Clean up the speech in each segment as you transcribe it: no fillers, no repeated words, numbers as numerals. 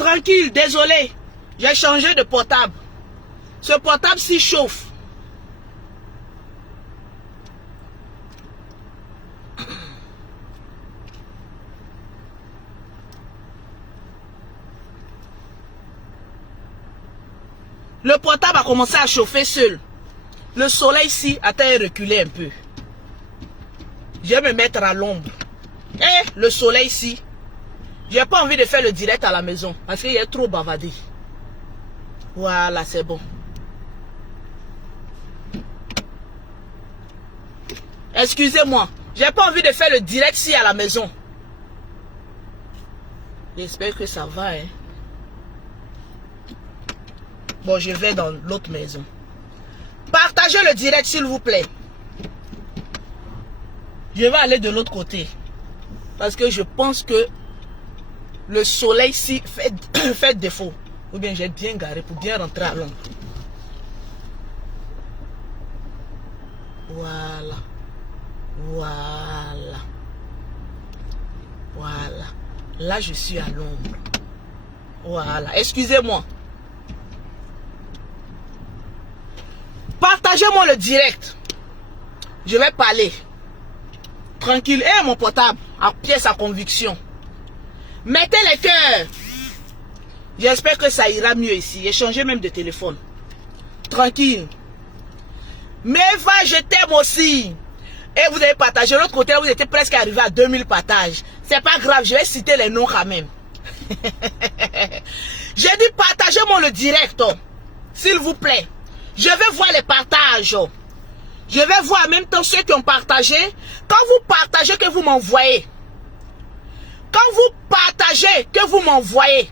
Tranquille, désolé. J'ai changé de portable. Ce portable-ci chauffe. Le portable a commencé à chauffer seul. Le soleil ici a reculé un peu. Je vais me mettre à l'ombre. Et le soleil ici, j'ai pas envie de faire le direct à la maison parce qu'il y a trop bavardé. Voilà, c'est bon. Excusez-moi, j'ai pas envie de faire le direct ici à la maison. J'espère que ça va, hein. Bon, je vais dans l'autre maison. Partagez le direct, s'il vous plaît. Je vais aller de l'autre côté. Parce que je pense que le soleil ici fait défaut. Ou bien j'ai bien garé pour bien rentrer à l'ombre. Voilà. Voilà. Voilà. Là, je suis à l'ombre. Voilà. Excusez-moi. Partagez-moi le direct. Je vais parler. Tranquille. Et mon portable, à pièce à conviction. Mettez les cœurs. J'espère que ça ira mieux ici. J'ai changé même de téléphone. Tranquille. Mais va, je t'aime aussi. Et vous avez partagé. De l'autre côté, vous étiez presque arrivé à 2000 partages. C'est pas grave, je vais citer les noms quand même. J'ai dit partagez-moi le direct. S'il vous plaît. Je vais voir les partages. Je vais voir en même temps ceux qui ont partagé. Quand vous partagez, que vous m'envoyez. Quand vous partagez, que vous m'envoyez.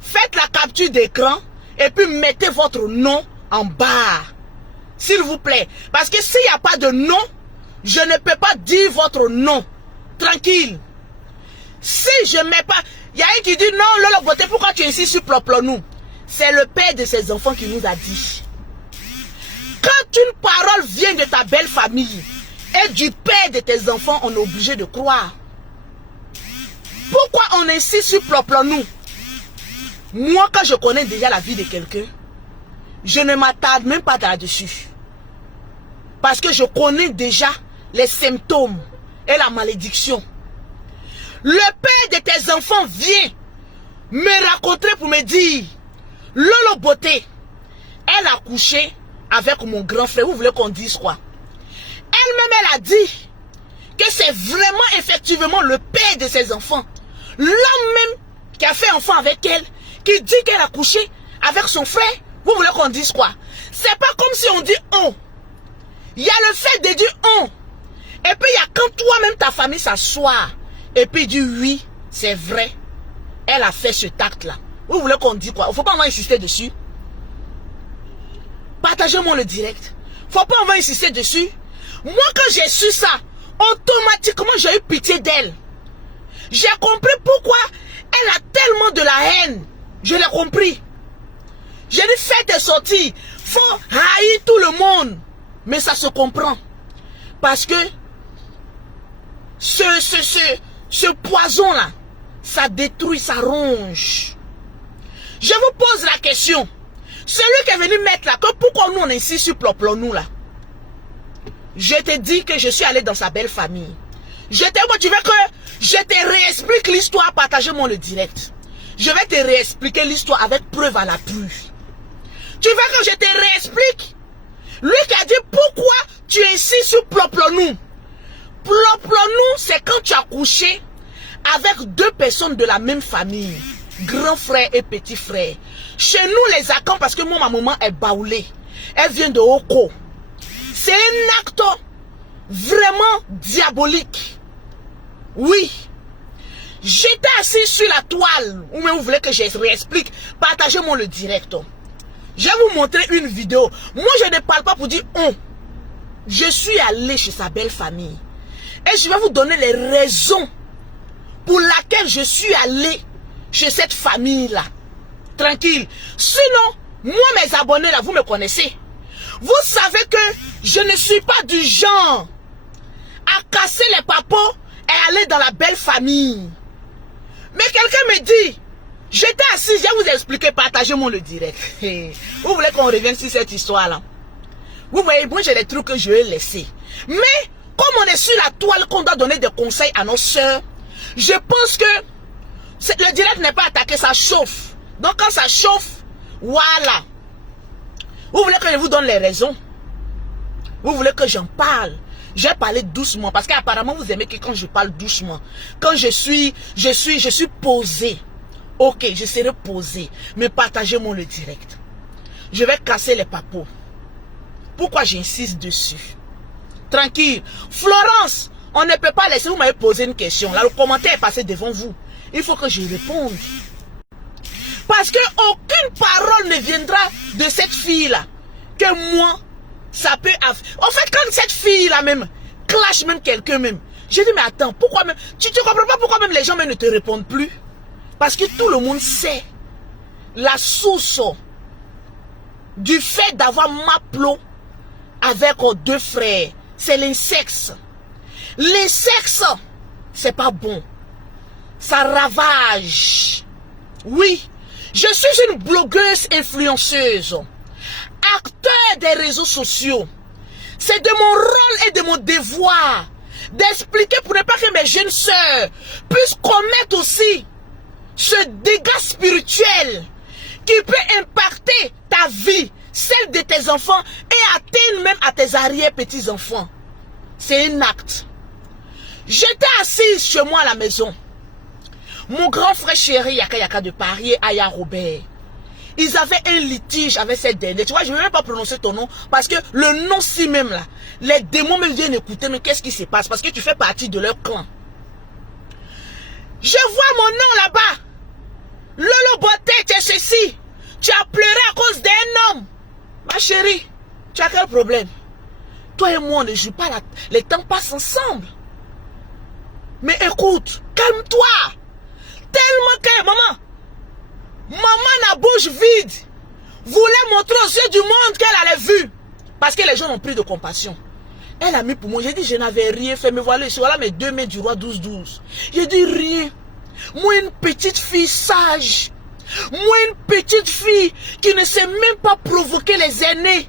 Faites la capture d'écran et puis mettez votre nom en bas. S'il vous plaît. Parce que s'il n'y a pas de nom, je ne peux pas dire votre nom. Tranquille. Si je ne mets pas... Il y a un qui dit non, Lolo Beauté, pourquoi tu es ici sur Ploplonou? C'est le père de ses enfants qui nous a dit. Quand une parole vient de ta belle famille et du père de tes enfants, on est obligé de croire. Pourquoi on insiste sur Ploplonou? Moi, quand je connais déjà la vie de quelqu'un, je ne m'attarde même pas là-dessus. Parce que je connais déjà les symptômes et la malédiction. Le père de tes enfants vient me raconter pour me dire, Lolo Beauté, elle a couché avec mon grand frère. Vous voulez qu'on dise quoi? Elle-même, elle a dit que c'est vraiment effectivement le père de ses enfants. L'homme même qui a fait enfant avec elle, qui dit qu'elle a couché avec son frère. Vous voulez qu'on dise quoi? C'est pas comme si on dit on. Il y a le fait de dire on. Et puis il y a quand toi-même ta famille s'assoit et puis dit oui, c'est vrai. Elle a fait ce acte-là. Vous voulez qu'on dise quoi? Il ne faut pas insister dessus. Partagez-moi le direct. Faut pas insister dessus. Moi, quand j'ai su ça, automatiquement, j'ai eu pitié d'elle. J'ai compris pourquoi elle a tellement de la haine. Je l'ai compris. J'ai dit, fais tes sorties. Faut haïr tout le monde. Mais ça se comprend. Parce que ce poison-là, ça détruit, ça ronge. Je vous pose la question. Celui qui est venu mettre là, que pourquoi nous on insiste sur Ploplonou là? Je te dis que je suis allé dans sa belle famille. Tu veux que je te réexplique l'histoire, partagez-moi le direct. Je vais te réexpliquer l'histoire avec preuve à l'appui. Tu veux que je te réexplique? Lui qui a dit pourquoi tu insistes sur Ploplonou. Ploplonou, c'est quand tu as couché avec deux personnes de la même famille. Grand frère et petit frère. Chez nous les Akans, parce que moi ma maman est baoulée. Elle vient de Oko. C'est un acte vraiment diabolique. Oui. J'étais assis sur la toile. Ou même vous voulez que je réexplique? Partagez-moi le direct. Je vais vous montrer une vidéo. Moi je ne parle pas pour dire on. Je suis allé chez sa belle famille. Et je vais vous donner les raisons pour lesquelles je suis allé chez cette famille-là. Tranquille. Sinon, moi mes abonnés là, vous me connaissez. Vous savez que je ne suis pas du genre à casser les papos et aller dans la belle famille. Mais quelqu'un me dit, J'étais assis, je vais vous expliquer, partagez-moi le direct. Vous voulez qu'on revienne sur cette histoire-là? Vous voyez, moi j'ai des trucs que je vais laisser. Mais, comme on est sur la toile, qu'on doit donner des conseils à nos soeurs, je pense que le direct n'est pas attaqué, ça chauffe. Donc quand ça chauffe, voilà. Vous voulez que je vous donne les raisons? Vous voulez que j'en parle? J'ai parlé doucement, parce qu'apparemment vous aimez que quand je parle doucement, quand je suis posé. Ok, je serai posé, mais partagez-moi le direct. Je vais casser les papos. Pourquoi j'insiste dessus? Tranquille. Florence, on ne peut pas laisser, vous m'avez posé une question. Là, le commentaire est passé devant vous. Il faut que je réponde. Parce que aucune parole ne viendra de cette fille-là. Que moi, ça peut... En fait, quand cette fille-là même clash même quelqu'un même, je dis, mais attends, pourquoi même... Tu comprends pas pourquoi même les gens même ne te répondent plus? Parce que tout le monde sait la source du fait d'avoir Maplo avec deux frères. C'est l'insexe. L'insexe, c'est pas bon. Ça ravage. Oui, je suis une blogueuse influenceuse, acteur des réseaux sociaux. C'est de mon rôle et de mon devoir d'expliquer pour ne pas que mes jeunes sœurs puissent commettre aussi ce dégât spirituel qui peut impacter ta vie, celle de tes enfants et atteindre même à tes arrière-petits-enfants. C'est un acte. J'étais assise chez moi à la maison. Mon grand frère chéri Yaka de Paris et Aya Robert, ils avaient un litige avec cette dernière. Tu vois, je ne vais même pas prononcer ton nom parce que le nom si même là, les démons me viennent écouter, mais qu'est-ce qui se passe? Parce que tu fais partie de leur clan. Je vois mon nom là-bas. Lolo Boté, tu es ceci. Tu as pleuré à cause d'un homme. Ma chérie, tu as quel problème? Toi et moi, on ne joue pas, les temps passent ensemble. Mais écoute, calme-toi. Tellement que, maman, la bouche vide, voulait montrer aux yeux du monde qu'elle avait vu. Parce que les gens ont pris de compassion. Elle a mis pour moi, j'ai dit, je n'avais rien fait. Mais voilà, voilà mes deux mains du roi 12-12. J'ai dit rien. Moi, une petite fille sage. Moi, une petite fille qui ne sait même pas provoquer les aînés.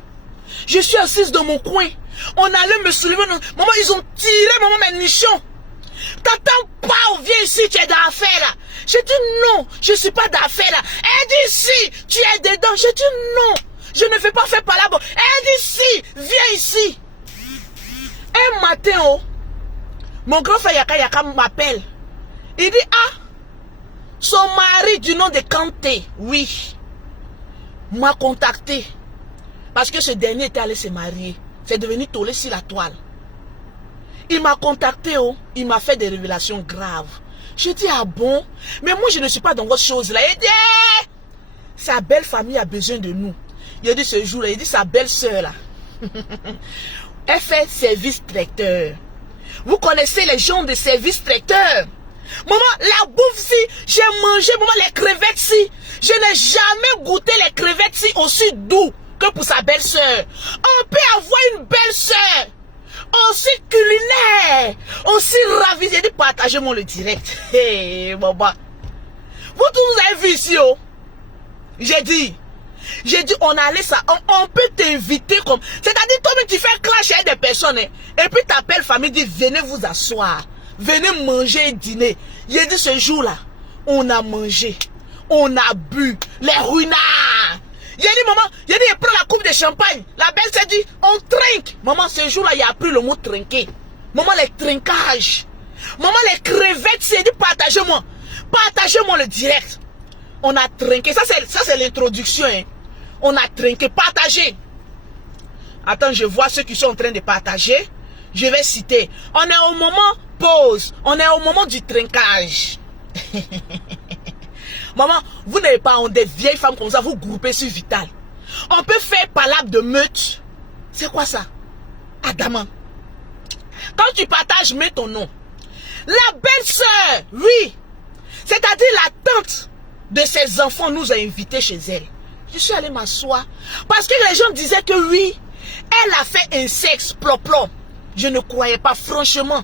Je suis assise dans mon coin. On allait me soulever. Maman, ils ont tiré, maman, mes nichons. T'attends pas, viens ici, tu es dans l'affaire là. J'ai dit non, je ne suis pas d'affaire là. Elle dit si, tu es dedans. J'ai dit non, je ne vais pas faire par là-bas. Elle dit si, viens ici. Un matin, oh, mon grand frère Yaka m'appelle. Il dit, ah, son mari du nom de Kanté, oui, m'a contacté. Parce que ce dernier était allé se marier. C'est devenu tollé sur la toile. Il m'a contacté, oh, il m'a fait des révélations graves. J'ai dit, ah bon? Mais moi, je ne suis pas dans votre chose là. Il dit, hey, sa belle famille a besoin de nous. Il a dit ce jour-là, il dit, sa belle soeur là. Elle fait service traiteur. Vous connaissez les gens de service traiteur? Maman, la bouffe si, j'ai mangé, maman, les crevettes si. Je n'ai jamais goûté les crevettes si aussi doux que pour sa belle-sœur. On peut avoir une belle-sœur aussi culinaire, aussi ravie. J'ai dit, partagez-moi le direct. Hey, maman. Vous tous, vous avez vu ici, oh. J'ai dit, on allait ça, on peut t'inviter comme... C'est-à-dire, toi, tu fais clash avec des personnes, hein, et puis t'appelles famille, dit, venez vous asseoir, venez manger et dîner. J'ai dit, ce jour-là, on a mangé, on a bu, les ruinards. J'ai dit, maman, j'ai dit, prends la coupe de champagne. La belle s'est dit, on trinque. Maman, ce jour-là, il a appris le mot trinquer. Maman, les trinquages. Maman, les crevettes, c'est dit, partagez-moi. Partagez-moi le direct. On a trinqué. Ça, c'est l'introduction. Hein. On a trinqué. Partagez. Attends, je vois ceux qui sont en train de partager. Je vais citer. On est au moment pause. On est au moment du trinquage. Maman, vous n'avez pas des vieilles femmes comme ça, vous groupez sur Vital. On peut faire palabre de meute. C'est quoi ça? Adamant. Quand tu partages, mets ton nom. La belle-sœur, oui. C'est-à-dire la tante de ses enfants nous a invités chez elle. Je suis allée m'asseoir. Parce que les gens disaient que oui, elle a fait un sexe plop-plop. Je ne croyais pas, franchement.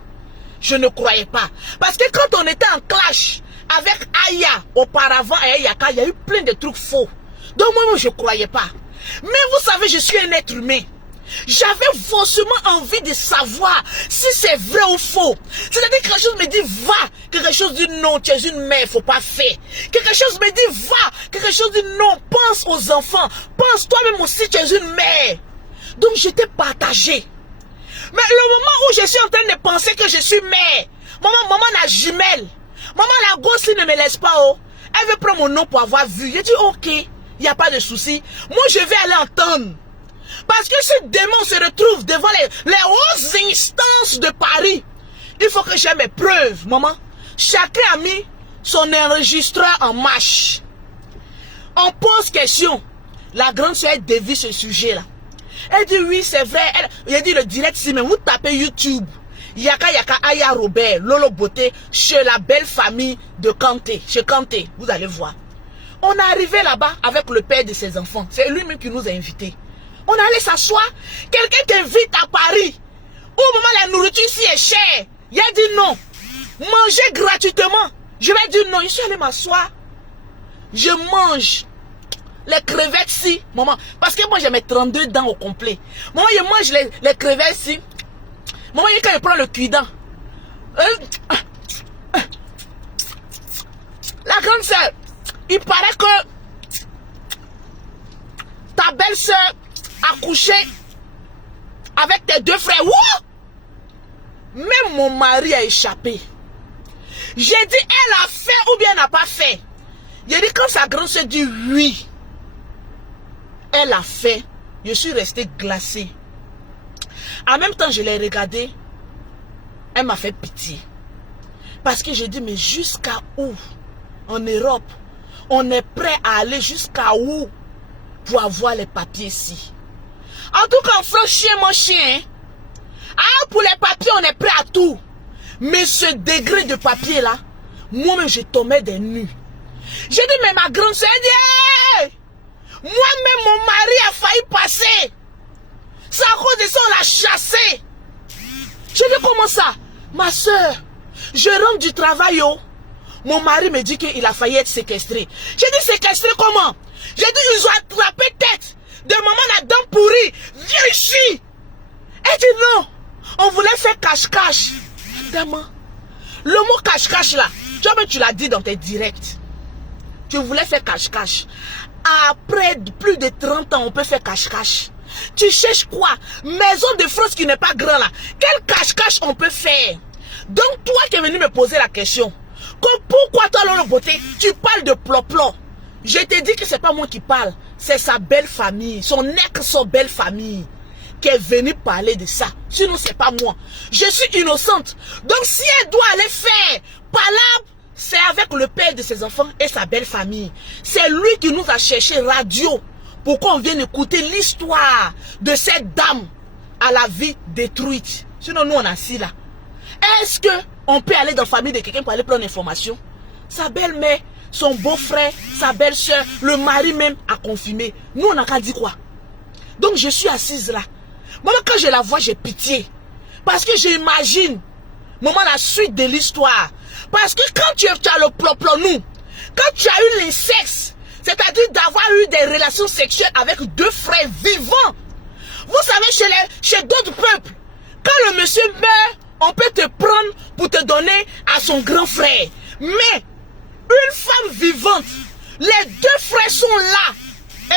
je ne croyais pas. Parce que quand on était en clash avec Aya, auparavant, à Yaka, il y a eu plein de trucs faux. Donc moi, je ne croyais pas. Mais vous savez, je suis un être humain. J'avais forcément envie de savoir si c'est vrai ou faux. C'est-à-dire que quelque chose me dit va, quelque chose dit non, tu es une mère, il ne faut pas faire. Quelque chose me dit va, quelque chose dit non, pense aux enfants, pense toi-même aussi, tu es une mère. Donc j'étais partagée. Mais le moment où je suis en train de penser que je suis mère, maman la jumelle, maman la gosse ne me laisse pas, oh. Elle veut prendre mon nom pour avoir vu. J'ai dit ok, il n'y a pas de souci. Moi je vais aller entendre. Parce que ce démon se retrouve devant les hautes instances de Paris. Il faut que j'ai mes preuves, maman. Chacun a mis son enregistreur en marche. On pose question. La grande soeur dévie ce sujet-là. Elle dit oui, c'est vrai. Elle dit le direct, si même vous tapez YouTube, Yaka Aya Robert, Lolo Beauté, chez la belle famille de Kanté, chez Kanté, vous allez voir. On est arrivé là-bas avec le père de ses enfants. C'est lui-même qui nous a invités. On allait s'asseoir. Quelqu'un t'invite à Paris. Au moment où la nourriture ici est chère. Il a dit non. Manger gratuitement. Je vais dire non. Je suis allé m'asseoir. Je mange les crevettes ici, maman. Parce que moi j'ai mes 32 dents au complet. Maman, je mange les crevettes ici. Maman, quand je prends le cuidant. La grande soeur, il paraît que ta belle-soeur a couché avec tes deux frères. Wouh! Même mon mari a échappé. J'ai dit, elle a fait ou bien elle n'a pas fait. J'ai dit, quand sa grande soeur dit oui, elle a fait, je suis resté glacé. En même temps, je l'ai regardée. Elle m'a fait pitié. Parce que j'ai dit, mais jusqu'à où? En Europe, on est prêt à aller jusqu'à où pour avoir les papiers ici? En tout cas, on fait chien mon chien. Ah, pour les papiers, on est prêt à tout. Mais ce degré de papier là, moi-même, je tombais des nues. J'ai dit, mais ma grande soeur, elle dit, hey! Moi-même, mon mari a failli passer. C'est à cause de ça, on l'a chassé. Je dis, comment ça? Ma soeur, je rentre du travail, oh. Mon mari me dit qu'il a failli être séquestré. J'ai dit, séquestré comment? J'ai dit, ils ont attrapé tête de maman la dent pourrie. Viens ici. Elle dit non. On voulait faire cache-cache. Maman, le mot cache-cache là, tu l'as dit dans tes directs. Tu voulais faire cache-cache. Après plus de 30 ans, on peut faire cache-cache. Tu cherches quoi? Maison de France qui n'est pas grand là. Quel cache-cache on peut faire? Donc toi qui es venu me poser la question, que pourquoi toi Lolo Beauté, tu parles de plop-plop? Je te dis que c'est pas moi qui parle, c'est sa belle famille, son ex-belle famille qui est venue parler de ça. Sinon c'est pas moi. Je suis innocente. Donc si elle doit aller faire palabre, c'est avec le père de ses enfants et sa belle famille. C'est lui qui nous a cherché radio pour qu'on vienne écouter l'histoire de cette dame à la vie détruite. Sinon nous on est assis là. Est-ce que on peut aller dans la famille de quelqu'un pour aller prendre l'information? Sa belle-mère, son beau-frère, sa belle-soeur, le mari même a confirmé. Nous on a qu'à dire quoi? Donc je suis assise là. Moi quand je la vois j'ai pitié. Parce que j'imagine, maman, la suite de l'histoire. Parce que quand tu as le plop-plop-nous, quand tu as eu l'inceste, c'est-à-dire d'avoir eu des relations sexuelles avec deux frères vivants. Vous savez, chez d'autres peuples, quand le monsieur meurt, on peut te prendre pour te donner à son grand frère. Mais une femme vivante, les deux frères sont là.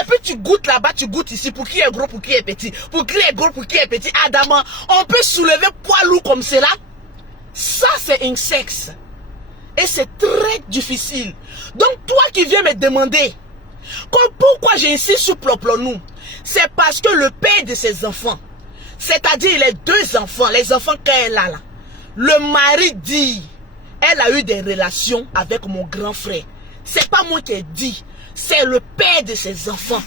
Et puis tu goûtes là-bas, tu goûtes ici. Pour qui est gros, pour qui est petit. Pour qui est gros, pour qui est petit. Adamant, on peut soulever poids lourd comme cela. Ça, c'est un sexe. Et c'est très difficile. Donc toi qui viens me demander pourquoi j'insiste sur plop-plop-nous, c'est parce que le père de ses enfants, c'est-à-dire les deux enfants, les enfants qu'elle a là, le mari dit, elle a eu des relations avec mon grand frère. C'est pas moi qui ai dit, c'est le père de ses enfants.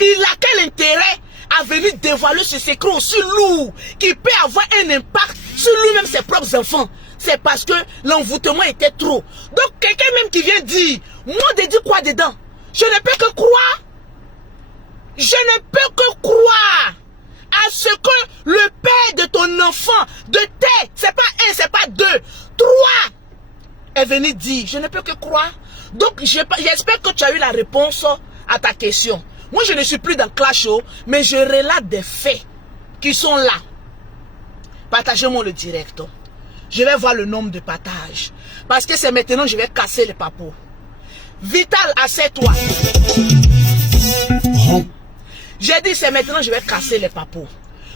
Il a quel intérêt à venir dévoiler ce secret aussi lourd qui peut avoir un impact sur lui-même, ses propres enfants? C'est parce que l'envoûtement était trop. Donc quelqu'un même qui vient dire, moi de dire quoi dedans? Je ne peux que croire. Je ne peux que croire. à ce que le père de ton enfant, de tes, c'est pas un, c'est pas deux, 3, est venu dire. Je ne peux que croire. Donc, j'espère que tu as eu la réponse à ta question. Moi, je ne suis plus dans Clash Show, mais je relate des faits qui sont là. Partagez-moi le direct. Je vais voir le nombre de partages. Parce que c'est maintenant que je vais casser les papos. Vital, assieds-toi. J'ai dit c'est maintenant que je vais casser les papos.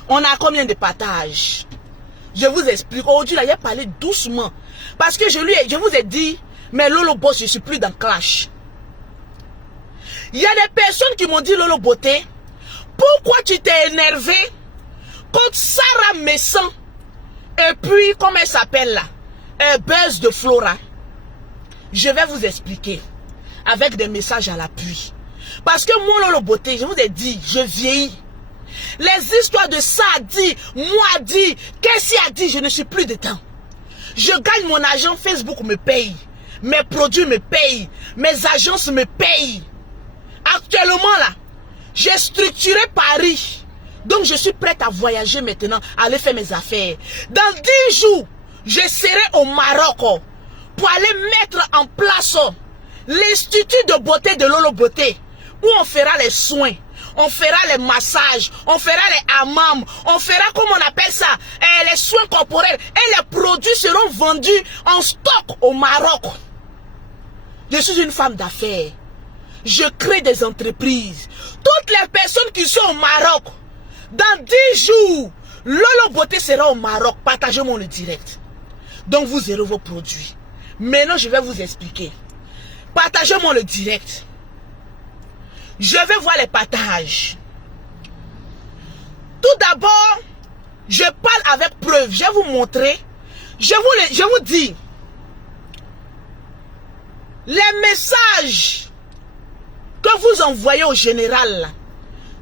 On a combien de partages? Je vous explique. Aujourd'hui, là, il a parlé doucement. Parce que je vous ai dit, mais Lolo Boss, je ne suis plus dans Clash. Il y a des personnes qui m'ont dit, Lolo Beauté, pourquoi tu t'es énervé contre Sarah Messan et puis, comment elle s'appelle là, Buzz de Flora? Je vais vous expliquer avec des messages à l'appui. Parce que moi, Lolo Beauté, je vous ai dit, je vieillis. Les histoires de ça a dit, moi a dit, qu'est-ce qu'il a dit, je ne suis plus dedans. Je gagne mon argent, Facebook me paye. Mes produits me payent. Mes agences me payent. Actuellement là, j'ai structuré Paris. Donc je suis prête à voyager maintenant, à aller faire mes affaires. Dans 10 jours, je serai au Maroc pour aller mettre en place l'Institut de beauté de Lolo Beauté, où on fera les soins, on fera les massages, on fera les hammams, on fera, comment on appelle ça, les soins corporels. Et les produits seront vendus en stock au Maroc. Je suis une femme d'affaires. Je crée des entreprises. Toutes les personnes qui sont au Maroc, dans 10 jours, Lolo Beauté sera au Maroc. Partagez-moi le direct. Donc vous aurez vos produits. Maintenant, je vais vous expliquer. Partagez-moi le direct. Je vais voir les partages. Tout d'abord, je parle avec preuve. Je vais vous montrer. Je vous dis. Les messages que vous envoyez au général là,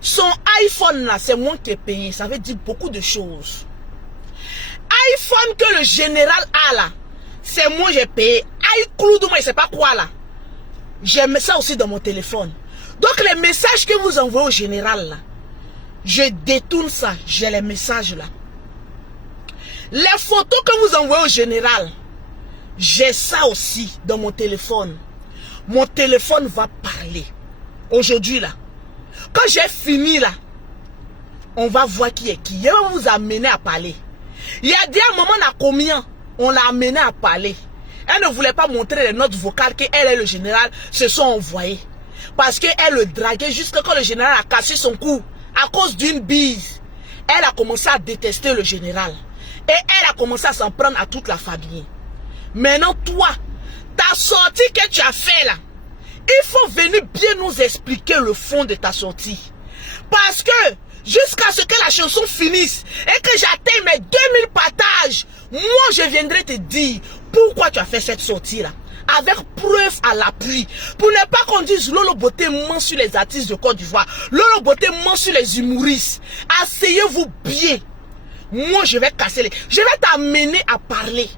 son iPhone là, c'est moi qui ai payé. Ça veut dire beaucoup de choses. iPhone que le général a là, c'est moi j'ai payé. iCloud, moi je sais pas quoi là. J'ai mis ça aussi dans mon téléphone. Donc les messages que vous envoyez au général là, je détourne ça. J'ai les messages là. Les photos que vous envoyez au général, j'ai ça aussi dans mon téléphone. Mon téléphone va parler. Aujourd'hui là, quand j'ai fini là, on va voir qui est qui. Il va vous amener à parler. Il y a des moments à combien on l'a amené à parler. Elle ne voulait pas montrer les notes vocales qu'elle et le général se sont envoyés. Parce qu'elle le draguait jusqu'à quand le général a cassé son cou. À cause d'une bise. Elle a commencé à détester le général. Et elle a commencé à s'en prendre à toute la famille. Maintenant toi, ta sortie que tu as fait là, il faut venir bien nous expliquer le fond de ta sortie. Parce que jusqu'à ce que la chanson finisse et que j'atteigne mes 2000 partages, moi je viendrai te dire pourquoi tu as fait cette sortie là. Avec preuve à l'appui. Pour ne pas qu'on dise Lolo Beauté ment sur les artistes de Côte d'Ivoire. Lolo Beauté ment sur les humoristes. Asseyez-vous bien. Moi je vais casser les... Je vais t'amener à parler.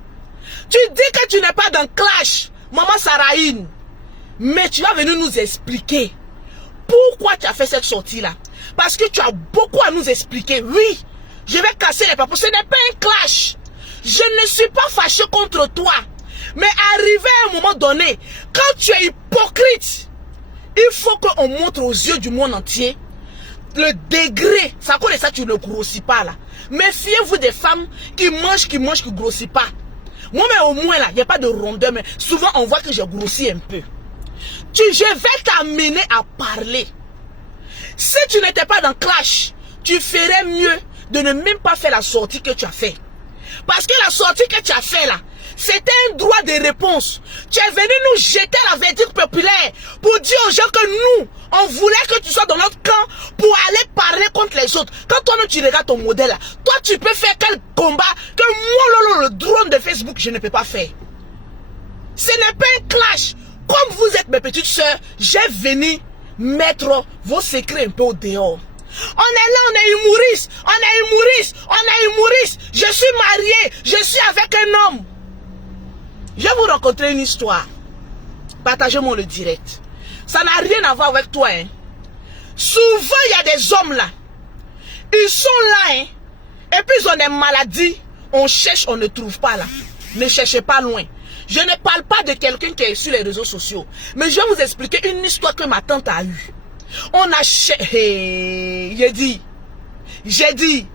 Tu dis que tu n'es pas dans Clash, Maman Sarahine. Mais tu vas venir nous expliquer pourquoi tu as fait cette sortie-là. Parce que tu as beaucoup à nous expliquer. Oui, je vais casser les papos. Ce n'est pas un clash. Je ne suis pas fâché contre toi. Mais arrivé à un moment donné, quand tu es hypocrite, il faut qu'on montre aux yeux du monde entier le degré. Ça connaît ça, tu ne grossis pas là. Méfiez-vous des femmes qui mangent, qui grossissent pas. Moi, mais au moins là, il n'y a pas de rondeur, mais souvent on voit que j'ai grossi un peu. Je vais t'amener à parler. Si tu n'étais pas dans Clash, tu ferais mieux de ne même pas faire la sortie que tu as fait. Parce que la sortie que tu as fait là, c'était un droit de réponse. Tu es venu nous jeter la verdict populaire pour dire aux gens que nous, on voulait que tu sois dans notre camp pour aller parler contre les autres. Quand toi-même tu regardes ton modèle là, toi tu peux faire quel combat que moi, le drone de Facebook, je ne peux pas faire. Ce n'est pas un clash. Comme vous êtes mes petites soeurs, j'ai venu mettre vos secrets un peu au dehors. On est là, on est humoriste, je suis marié, je suis avec un homme. Je vais vous raconter une histoire. Partagez-moi le direct. Ça n'a rien à voir avec toi. Hein. Souvent, il y a des hommes là Ils sont là, hein. Et puis ils ont des maladies. On cherche, on ne trouve pas là. Ne cherchez pas loin. Je ne parle pas de quelqu'un qui est sur les réseaux sociaux. Mais je vais vous expliquer une histoire que ma tante a eue. On a cherché. J'ai dit,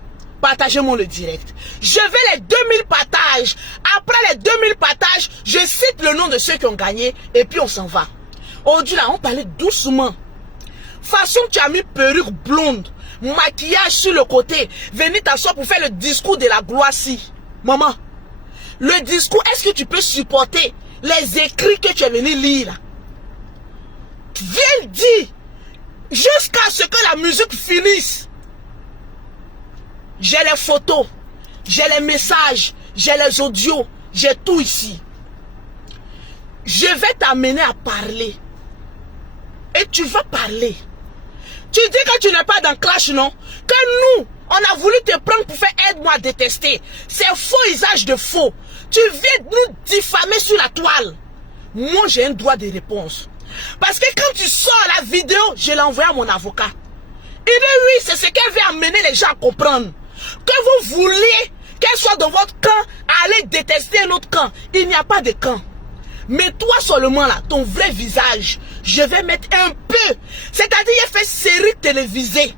partagez-moi le direct. Je vais les 2000 partages. Après les 2000 partages, je cite le nom de ceux qui ont gagné. Et puis on s'en va. Aujourd'hui là, on parlait doucement. Façon, tu as mis perruque blonde, maquillage sur le côté, venir t'asseoir pour faire le discours de la gloire si. Maman, le discours, est-ce que tu peux supporter les écrits que tu es venu lire là? Viens dire, jusqu'à ce que la musique finisse. J'ai les photos, j'ai les messages, j'ai les audios, j'ai tout ici. Je vais t'amener à parler. Et tu vas parler. Tu dis que tu n'es pas dans clash, non? Que nous, on a voulu te prendre pour faire aide-moi à détester. C'est faux usage de faux. Tu viens nous diffamer sur la toile. Moi, j'ai un droit de réponse. Parce que quand tu sors la vidéo, je l'ai envoyé à mon avocat. Il dit oui, c'est ce qu'elle veut amener les gens à comprendre. Que vous voulez qu'elle soit dans votre camp, aller détester un autre camp. Il n'y a pas de camp. Mais toi seulement là, ton vrai visage, je vais mettre un peu. C'est-à-dire, j'ai fait série télévisée.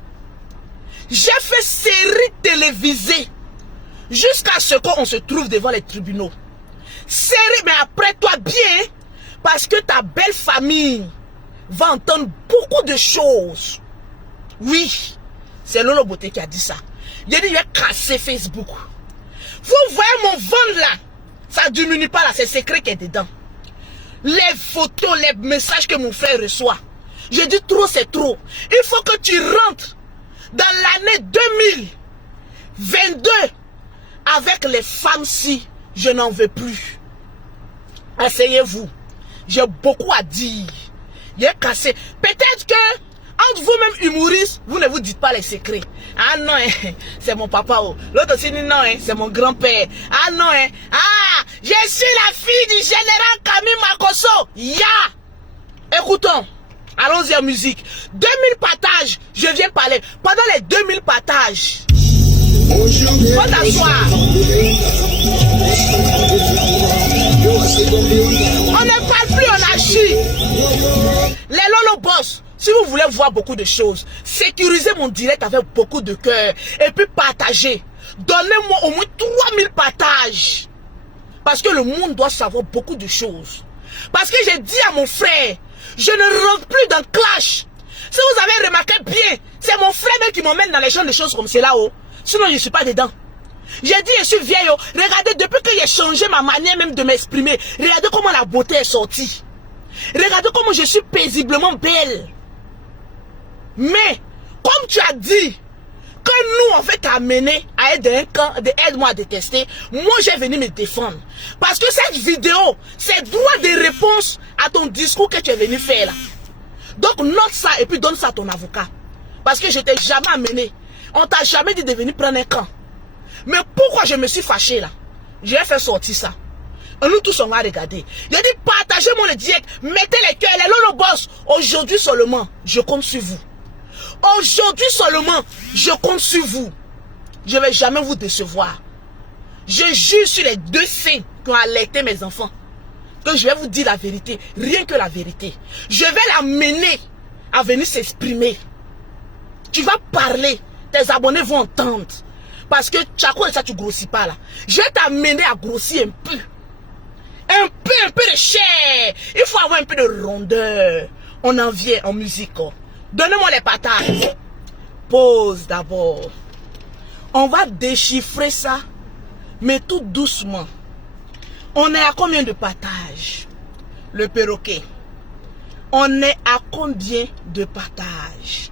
J'ai fait série télévisée. Jusqu'à ce qu'on se trouve devant les tribunaux. Série, mais après toi bien. Parce que ta belle famille va entendre beaucoup de choses. Oui, c'est Lolo Beauté qui a dit ça. Il a dit, il a cassé Facebook. Vous voyez mon ventre là. Ça ne diminue pas là, c'est secret qui est dedans. Les photos, les messages que mon frère reçoit. Je dis trop, c'est trop. Il faut que tu rentres dans l'année 2022 avec les femmes-ci. Je n'en veux plus. Asseyez-vous. J'ai beaucoup à dire. Il est cassé. Peut-être que entre vous-même humoristes, vous ne vous dites pas les secrets. Ah non, hein, c'est mon papa. Oh. L'autre aussi dit non, hein, c'est mon grand-père. Ah non, hein, ah, je suis la fille du général Camille Makosso. Ya! Écoutons. Allons-y en musique. 2000 partages, je viens parler. Pendant les 2000 partages, faut t'asseoir. On ne parle plus, on agit. Les Lolo Boss, si vous voulez voir beaucoup de choses, sécurisez mon direct avec beaucoup de cœur. Et puis partagez. Donnez-moi au moins 3000 partages. Parce que le monde doit savoir beaucoup de choses. Parce que j'ai dit à mon frère, je ne rentre plus dans clash. Si vous avez remarqué bien, c'est mon frère même qui m'emmène dans les champs de choses comme cela. Oh. Sinon, je ne suis pas dedans. J'ai dit, je suis vieille. Oh. Regardez, depuis que j'ai changé ma manière même de m'exprimer, regardez comment la beauté est sortie. Regardez comment je suis paisiblement belle. Mais, comme tu as dit, que nous, on veut t'amener à être dans un camp, aide-moi à détester, moi, j'ai venu me défendre. Parce que cette vidéo, c'est droit de réponse à ton discours que tu es venu faire là. Donc, note ça et puis donne ça à ton avocat. Parce que je t'ai jamais amené. On t'a jamais dit de venir prendre un camp. Mais pourquoi je me suis fâché là? J'ai fait sortir ça. Et nous tous on va regarder. Il a dit partagez-moi le direct, mettez les cœurs, les Lolo Boss. Aujourd'hui seulement, je compte sur vous. Aujourd'hui seulement, je compte sur vous. Je ne vais jamais vous décevoir. Je jure sur les deux saints qui ont alerté mes enfants que je vais vous dire la vérité, rien que la vérité. Je vais l'amener à venir s'exprimer. Tu vas parler, tes abonnés vont entendre. Parce que Tchako et ça, tu grossis pas là. Je vais t'amener à grossir un peu. Un peu de chair. Il faut avoir un peu de rondeur. On en vient en musique. Oh. Donnez-moi les partages. Pause d'abord. On va déchiffrer ça, mais tout doucement. On est à combien de partages? Le perroquet. On est à combien de partages?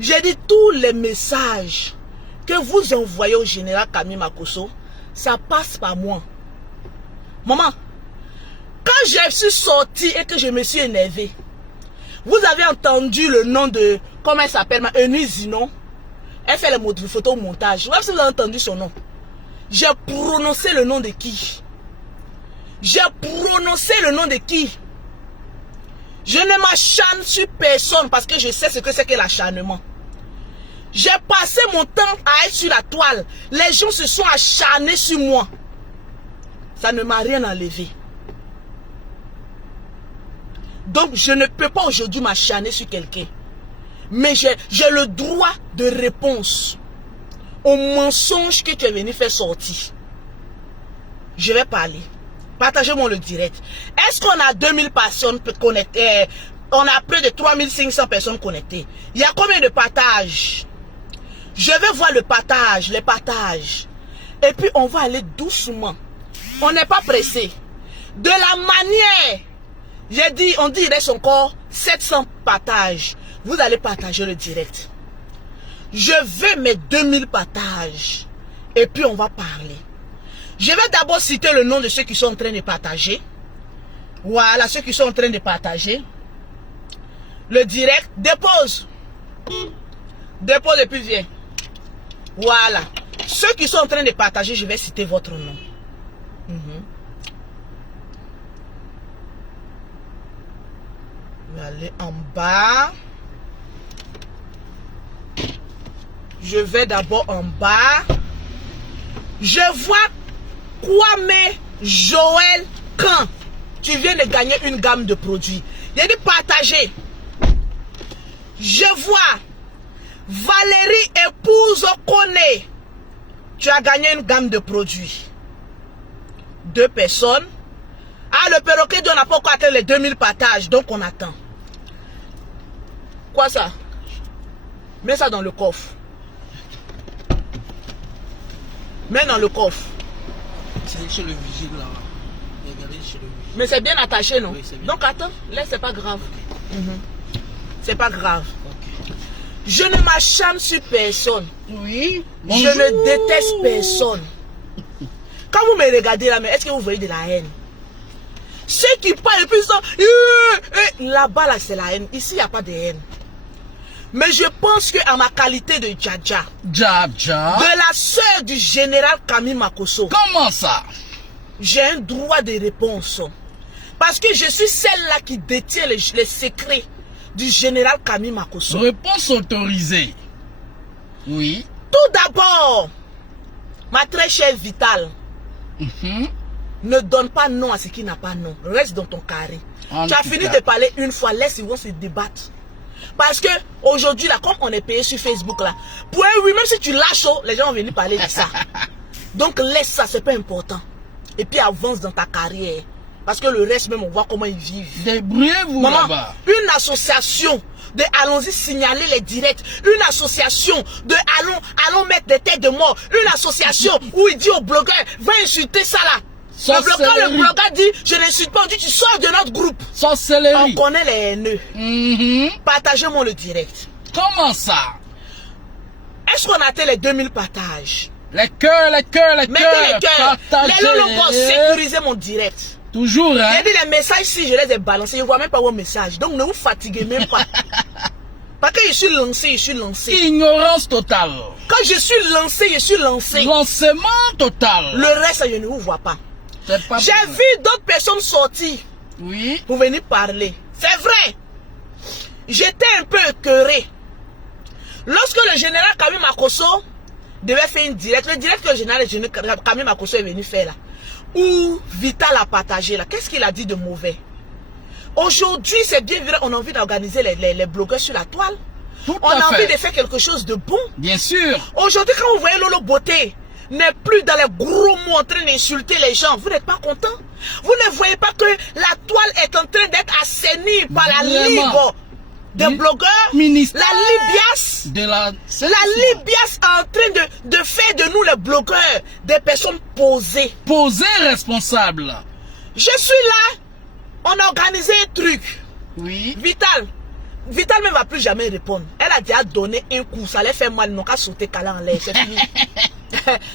J'ai dit tous les messages que vous envoyez au général Camille Makosso, ça passe par moi. Maman, quand je suis sortie et que je me suis énervée, vous avez entendu le nom de, comment elle s'appelle, Eunice, non? Elle fait les photos au montage. Même si vous avez entendu son nom. J'ai prononcé le nom de qui? J'ai prononcé le nom de qui? Je ne m'acharne sur personne parce que je sais ce que c'est que l'acharnement. J'ai passé mon temps à être sur la toile. Les gens se sont acharnés sur moi. Ça ne m'a rien enlevé. Donc, je ne peux pas aujourd'hui m'acharner sur quelqu'un. Mais j'ai le droit de réponse au mensonge que tu es venu faire sortir. Je vais parler. Partagez-moi le direct. Est-ce qu'on a 2000 personnes connectées? On a près de 3500 personnes connectées. Il y a combien de partages? Je vais voir le partage, les partages. Et puis on va aller doucement. On n'est pas pressé. De la manière, j'ai dit, on dit il reste encore 700 partages. Vous allez partager le direct. Je veux mes 2000 partages. Et puis on va parler. Je vais d'abord citer le nom de ceux qui sont en train de partager. Voilà, ceux qui sont en train de partager. Le direct, dépose. Dépose et puis viens. Voilà. Ceux qui sont en train de partager, je vais citer votre nom. Je vais aller en bas. Je vais d'abord en bas. Je vois Kwame Joël Kan. Tu viens de gagner une gamme de produits. Il a dit partager. Je vois Valérie épouse Kone. Tu as gagné une gamme de produits. 2 personnes. Ah, le perroquet on n'a pas encore atteint les 2000 partages. Donc on attend. Quoi ça? Mets ça dans le coffre. Mets dans le coffre. C'est chez le vigile là. Regardez chez le vigile. Mais c'est bien attaché, non? Oui, c'est bien. Donc attends, laisse, c'est pas grave. Okay. C'est pas grave. Okay. Je ne m'acharne sur personne. Oui. Bonjour. Je ne déteste personne. Quand vous me regardez là, mais est-ce que vous voyez de la haine? Ceux qui parlent et puis ça, là-bas là, c'est la haine. Ici, il n'y a pas de haine. Mais je pense qu'à ma qualité de Djadja, de la sœur du général Camille Makosso, comment ça? J'ai un droit de réponse. Parce que je suis celle-là qui détient les secrets du général Camille Makosso. Réponse autorisée. Oui. Tout d'abord, ma très chère Vitale, ne donne pas nom à ce qui n'a pas nom. Reste dans ton carré. Tu as fini de parler une fois, laisse ils vont se débattre. Parce que aujourd'hui, là, comme on est payé sur Facebook, là, pour oui, même si tu lâches, les gens vont venir parler de ça. Donc laisse ça, c'est pas important. Et puis avance dans ta carrière. Parce que le reste, même, on voit comment ils vivent. Débrouillez-vous là-bas. Une association de allons-y signaler les directs. Une association de allons mettre des têtes de mort. Une association où il dit aux blogueurs, va insulter ça là. Le blogueur dit, je n'insulte pas, on dit, tu sors de notre groupe. On connaît les haineux. Partagez-moi le direct. Comment ça? Est-ce qu'on a atteint les 2000 partages? Les cœurs. Mettez les cœurs. Les logos, sécurisez mon direct. Toujours, hein? J'ai dit les messages, si je les ai balancés, je ne vois même pas vos messages. Donc ne vous fatiguez même pas. Parce que je suis lancé, Ignorance totale. Quand je suis lancé, je suis lancé. Lancement total. Le reste, je ne vous vois pas. J'ai vu d'autres personnes sortir. Oui. Pour venir parler. C'est vrai. J'étais un peu écœuré. Lorsque le général Camille Makosso devait faire une direct, le direct que le général Camille Makosso est venu faire là, où Vital a partagé là, qu'est-ce qu'il a dit de mauvais? Aujourd'hui, c'est bien vrai, on a envie d'organiser les blogueurs sur la toile. On a envie de faire quelque chose de bon. Bien sûr. Aujourd'hui, quand vous voyez Lolo Beauté n'est plus dans les gros mots en train d'insulter les gens, vous n'êtes pas content? Vous ne voyez pas que la toile est en train d'être assainie par la Ligue des blogueurs? Ministère la Libias est en train de faire de nous les blogueurs des personnes posées. Posées responsables. Je suis là. On a organisé un truc. Oui. Vital ne va plus jamais répondre. Elle a déjà donné un coup. Ça allait faire mal. Non, qu'à sauter câlin en l'air. C'est fini.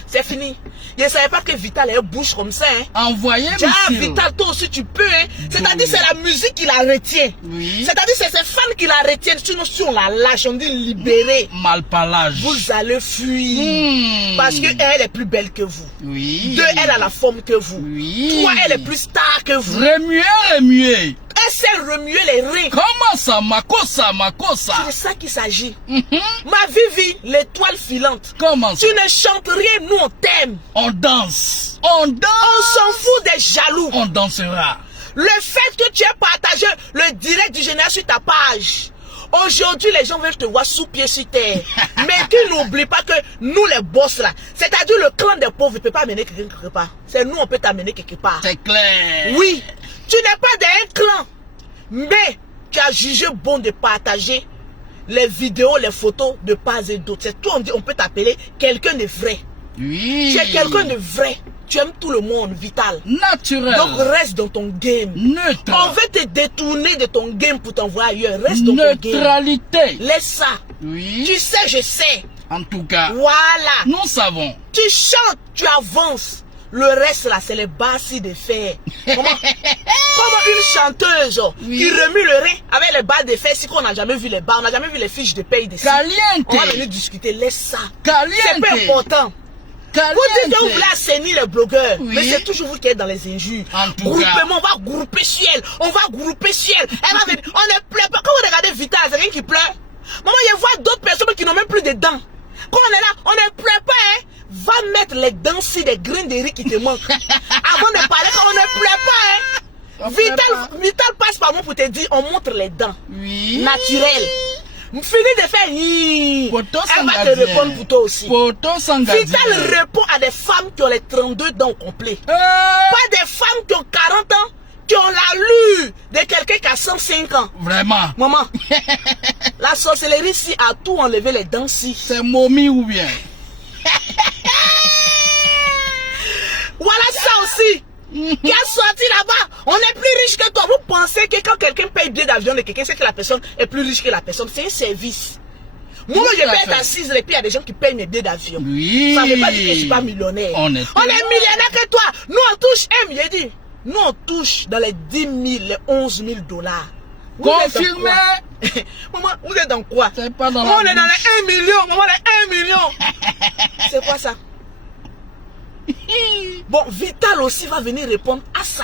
C'est fini. Je ne savais pas que Vital est bouche comme ça. Hein. Envoyez-moi. Vital, toi aussi tu peux. Hein. C'est-à-dire c'est la musique qui la retient. Oui. C'est-à-dire c'est ses fans qui la retiennent. Sinon si on la lâche, on dit libérer. Malpalage. Vous allez fuir. Parce qu'elle est plus belle que vous. Oui. 2, elle a la forme que vous. Oui. 3, elle est plus star que vous. Remuez. Elle laissait remuer les reins. Comment ça, Makosa, C'est Makosa? de ça qu'il s'agit. Ma Vivi, l'étoile filante. Comment ça? Tu ne chantes rien, nous on t'aime. On danse. On danse. On s'en fout des jaloux. On dansera. Le fait que tu aies partagé le direct du général sur ta page. Aujourd'hui, les gens veulent te voir sous pied sur terre. Mais tu n'oublies pas que nous, les boss là, c'est-à-dire le clan des pauvres ne peut pas amener quelqu'un quelque part. C'est nous, on peut t'amener quelque part. C'est clair. Oui, tu n'es pas d'un clan. Mais tu as jugé bon de partager les vidéos, les photos de part et d'autre. C'est toi, on peut t'appeler quelqu'un de vrai. Oui. Tu es quelqu'un de vrai. Tu aimes tout le monde, Vital. Naturel. Donc reste dans ton game. Neutre. On veut te détourner de ton game pour t'envoyer ailleurs. Reste dans ton game. Neutralité. Laisse ça. Oui. Tu sais, je sais. En tout cas, Voilà. nous savons. Tu chantes, tu avances. Le reste là, c'est les basses de fer. Comment une chanteuse Oui. qui remue le rein avec les barres de fer, si qu'on n'a jamais vu les barres, on n'a jamais vu les fiches de paye d'ici. Caliente. On va venir discuter. Laisse ça. Caliente. C'est pas important. Caliente. Vous dites que vous voulez assainir les blogueurs, Oui. mais c'est toujours vous qui êtes dans les injures. En tout Groupement, on va grouper ciel, on va grouper ciel. Elle va venir, on ne pleure pas. Quand vous regardez Vital, c'est quelqu'un qui pleure. Maman, je vois d'autres personnes qui n'ont même plus de dents. Quand on est là, on ne pleure pas, hein. Va mettre les dents sur des grains de riz qui te manquent. Avant de parler, quand on ne pleure pas, hein. Vital passe par moi pour te dire, on montre les dents. Oui. Naturel. Finis de faire Poto elle va te s'engager. répondre pour toi aussi. Poto s'engager. Vital répond à des femmes qui ont les 32 dents au complet. Euh, Pas des femmes qui ont 40 ans, qui ont l'allure de quelqu'un qui a 105 ans. Vraiment. Maman, la sorcellerie ici a tout enlevé les dents si. C'est momie ou bien? Voilà ça aussi. Qui a sorti là-bas. On est plus riche que toi. Vous pensez que quand quelqu'un paye billet d'avion de quelqu'un, c'est que la personne est plus riche que la personne. C'est un service. Moi, je peux être assise et puis il y a des gens qui payent mes billets d'avion. Oui. Ça ne veut pas dire que je ne suis pas millionnaire. On est millionnaire que toi. Nous, on touche, j'ai dit. Nous, on touche dans les 10 000, les 11 000 dollars. Vous êtes dans Confirmé. quoi? Maman, vous êtes dans quoi? C'est pas dans Maman, on la est dans bouche. les 1 million. Maman, les 1 million. C'est quoi ça? Bon, Vital aussi va venir répondre à ça.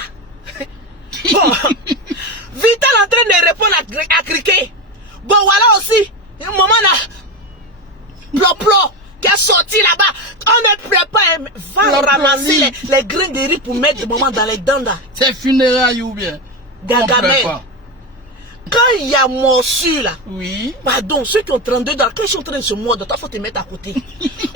Bon, Vital en train de répondre à Criquet. Bon, voilà aussi. Un moment là, Plop qui a sorti là-bas. On ne pleure pas. Hein, va Plop, ramasser oui. les grains de riz pour mettre le moment dans les dents là. C'est funérailles ou bien? Gargamel. Comprends pas. Quand il y a morsure là, Oui. pardon, ceux qui ont 32 ans, quand ils sont en train de se mordre, toi, faut te mettre à côté.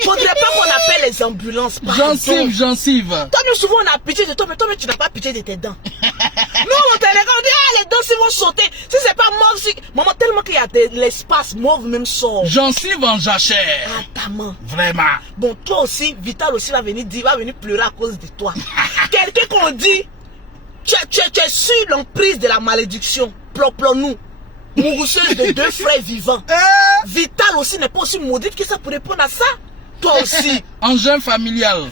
Faudrait pas qu'on appelle les ambulances. Pardon. Gencive. Toi-même, souvent, on a pitié de toi, mais toi-même, tu n'as pas pitié de tes dents. Nous, on te regarde, on dit, ah, les dents, si vont sauter. Si c'est pas mauve, si... Maman, tellement qu'il y a de l'espace, mauve même sort. Gencive en jachère. Ah, ta main. Vraiment. Bon, toi aussi, Vital aussi va venir dire, va venir pleurer à cause de toi. Quelqu'un qu'on dit, tu es sur l'emprise de la malédiction. Plop-nous. Mourousseuse de 2 frères vivants. Vital aussi n'est pas aussi maudite que ça pour répondre à ça. Toi aussi. Engin familial.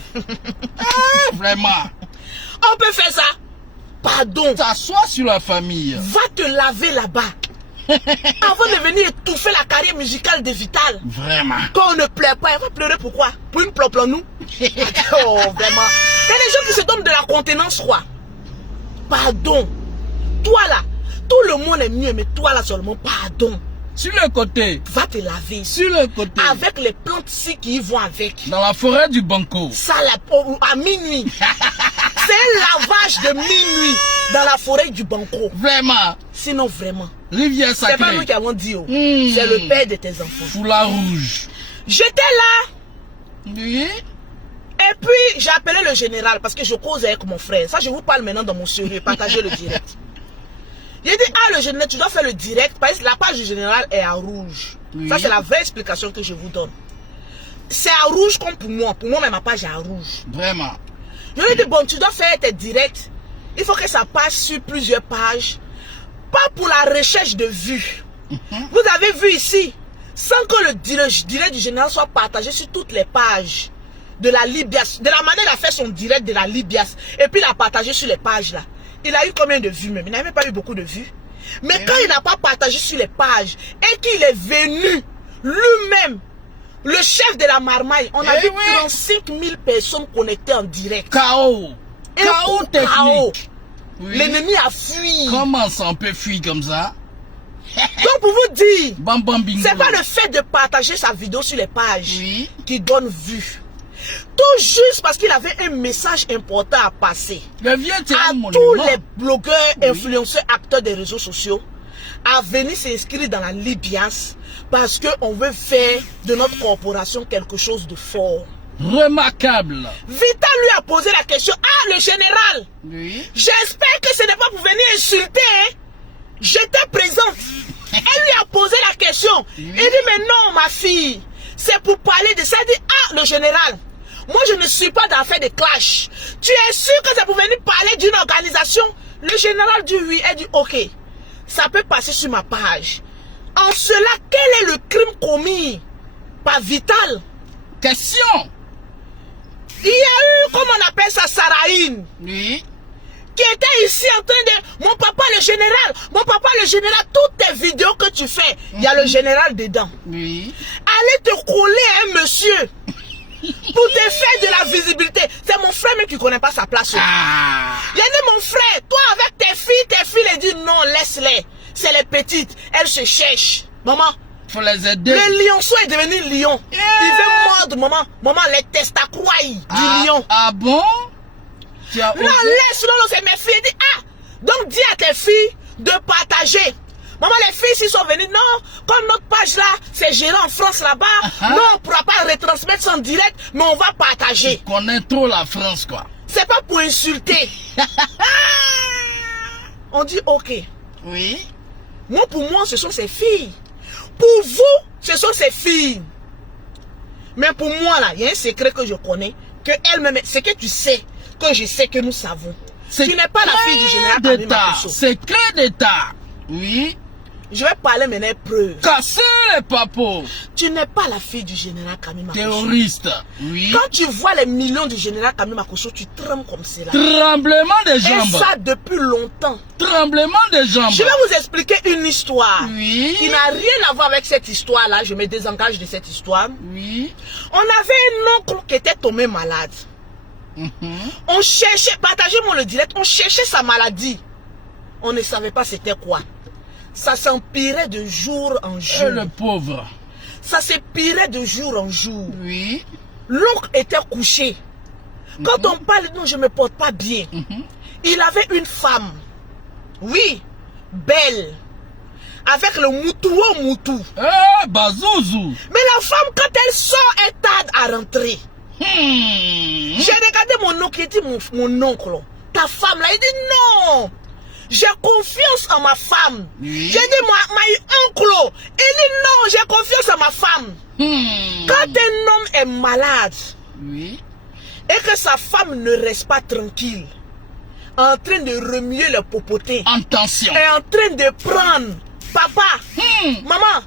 Vraiment. On peut faire ça. Pardon. T'assois sur la famille. Va te laver là-bas. Avant de venir étouffer la carrière musicale de Vital. Vraiment. Quand on ne pleure pas, elle va pleurer pourquoi? Pour une plop-nous. Oh, vraiment. Il y a des gens qui se donnent de la contenance, quoi. Pardon. Toi là, tout le monde est mieux, mais toi là seulement, pardon. Sur le côté. Va te laver. Sur le côté. Avec les plantes-ci qui y vont avec. Dans la forêt du Banco. Ça, à minuit. C'est un lavage de minuit dans la forêt du Banco. Vraiment. Sinon, vraiment. Rivière C'est pas nous sacrée. qui avons dit. Oh. C'est le père de tes enfants. Foulard rouge. J'étais là. Oui. Et puis, j'ai appelé le général parce que je cause avec mon frère. Ça, je vous parle maintenant dans mon sérieux. Partagez le direct. J'ai dit, ah, le général, tu dois faire le direct parce que la page du général est à rouge. Oui. Ça, c'est la vraie explication que je vous donne. C'est à rouge comme pour moi. Pour moi, même ma page est à rouge. Vraiment. Je lui ai dit, bon, tu dois faire tes directs. Il faut que ça passe sur plusieurs pages. Pas pour la recherche de vues. Vous avez vu ici, sans que le direct du général soit partagé sur toutes les pages de la Libias, de la manière dont il a fait son direct de la Libias, et puis il a partagé sur les pages là. Il a eu combien de vues même? Il n'a même pas eu beaucoup de vues. Mais quand il n'a pas partagé sur les pages et qu'il est venu lui-même, le chef de la marmaille, on a vu 35 000 personnes connectées en direct. Chaos. Et Chaos chaos. technique. Oui. L'ennemi a fui. Comment ça on peut fuir comme ça? Donc pour vous dire, Bam bam bingo. c'est pas le fait de partager sa vidéo sur les pages Oui. qui donne vue. Tout juste parce qu'il avait un message important à passer Le vieux c'est à un monument. tous les blogueurs, influenceurs, acteurs des réseaux sociaux à venir s'inscrire dans la Libias parce qu'on veut faire de notre corporation quelque chose de fort. Remarquable. Vita lui a posé la question, ah le général, Oui. j'espère que ce n'est pas pour venir insulter, hein? J'étais présente. Elle lui a posé la question. Oui. Il dit, mais non ma fille, c'est pour parler de ça. Elle dit, ah le général, moi je ne suis pas dans faire de clash. Tu es sûr que c'est pour venir parler d'une organisation? Le général dit oui. Elle dit, ok, ça peut passer sur ma page. En cela, quel est le crime commis par Vital? Question. Il y a eu, comment on appelle ça, Sarahine, Oui. qui était ici en train de... Mon papa le général, toutes tes vidéos que tu fais, il y a le général dedans. Oui. Allez te coller à un monsieur pour te faire de la visibilité. C'est mon frère même qui ne connaît pas sa place. Ah. Il a dit, mon frère, toi avec tes filles, elle dit non, laisse-les. C'est les petites, elles se cherchent. Maman, Faut les aider. le lionceau est devenu lion. Il veut mordre, maman. Maman, les testacroix du lion. Ah bon? Tu as Non, laisse, non, c'est mes filles. Dis, ah, donc dis à tes filles de partager. Maman, les filles, s'ils sont venues, non, comme notre page là, c'est géré en France là-bas, non, on ne pourra pas retransmettre ça en direct, mais on va partager. Tu connais trop la France, quoi. C'est pas pour insulter. On dit, ok. Oui. Moi, pour moi, ce sont ses filles. Pour vous, ce sont ses filles. Mais pour moi, là, il y a un secret que je connais, que elle-même, c'est que tu sais, que je sais, que nous savons. Tu n'es pas la fille du général d'État. Kabila Kosso. Secret d'État. Oui. Je vais parler maintenant preuve. Casser les papos. Tu n'es pas la fille du général Kamima Kosso. Terroriste. Oui. Quand tu vois les millions du général Kamima Kosso, tu trembles comme cela. Tremblement des Et jambes. ça depuis longtemps. Tremblement des jambes. Je vais vous expliquer une histoire Oui. qui n'a rien à voir avec cette histoire-là. Je me désengage de cette histoire. Oui. On avait un oncle qui était tombé malade. On cherchait, partagez-moi le direct, on cherchait sa maladie. On ne savait pas c'était quoi. Ça s'empirait de jour en jour. Et le pauvre. Ça s'empirait de jour en jour. Oui. L'oncle était couché. Quand on parle, non, je ne me porte pas bien. Il avait une femme. Oui, belle. Avec le moutou. Eh, Bazouzou. Mais la femme, quand elle sort, elle tarde à rentrer. J'ai regardé mon oncle, il dit mon oncle, ta femme là, il dit non. J'ai confiance en ma femme. Oui. J'ai dit my oncle, il dit non, j'ai confiance en ma femme. Quand un homme est malade, Oui. et que sa femme ne reste pas tranquille, en train de remuer le popotin, Attention. et en train de prendre, papa, maman,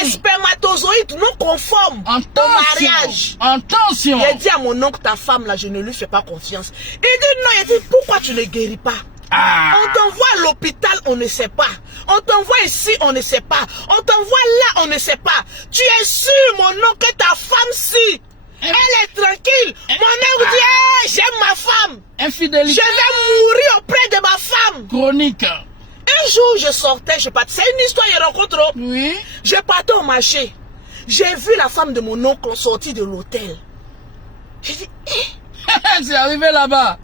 les spermatozoïdes non conformes au mariage. Attention. J'ai dit à mon oncle, ta femme là, je ne lui fais pas confiance. Il dit non, il dit pourquoi tu ne guéris pas? Ah. On t'envoie à l'hôpital, on ne sait pas. On t'envoie ici, on ne sait pas. On t'envoie là, on ne sait pas. Tu es sûr, mon oncle, que ta femme, si elle est tranquille. Mon oncle dit, hey, j'aime ma femme. Infidélité. Je vais mourir auprès de ma femme. Chronique. Un jour, je sortais, je partais. C'est une histoire, je rencontre. Oui. Je partais au marché. J'ai vu la femme de mon oncle sortir de l'hôtel. J'ai dit, C'est arrivé là-bas.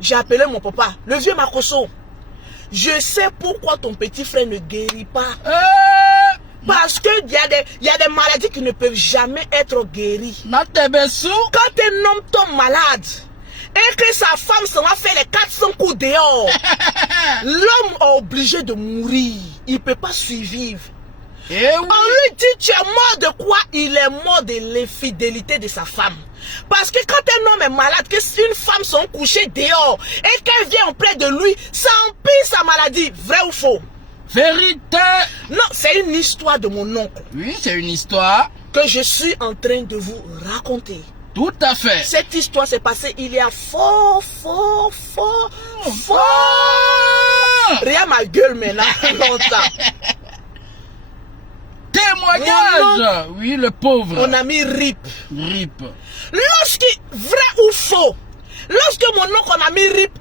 J'ai appelé mon papa, le vieux Makosso. Je sais pourquoi ton petit frère ne guérit pas. Parce qu'il y a des maladies qui ne peuvent jamais être guéries. Quand un homme tombe malade et que sa femme s'en va faire les 400 coups dehors, l'homme est obligé de mourir. Il ne peut pas survivre. On lui dit, tu es mort de quoi? Il est mort de l'infidélité de sa femme. Parce que quand un homme est malade, que si une femme sont couchées dehors et qu'elle vient auprès de lui, ça empire sa maladie. Vrai ou faux? Vérité. Non, c'est une histoire de mon oncle. Oui, c'est une histoire. Que je suis en train de vous raconter. Tout à fait. Cette histoire s'est passée il y a fort. Rien ma gueule maintenant, longtemps. Témoignage. Oui, le pauvre. On a mis RIP. RIP. Lorsqu'il, vrai ou faux, Lorsque mon oncle a mis RIP,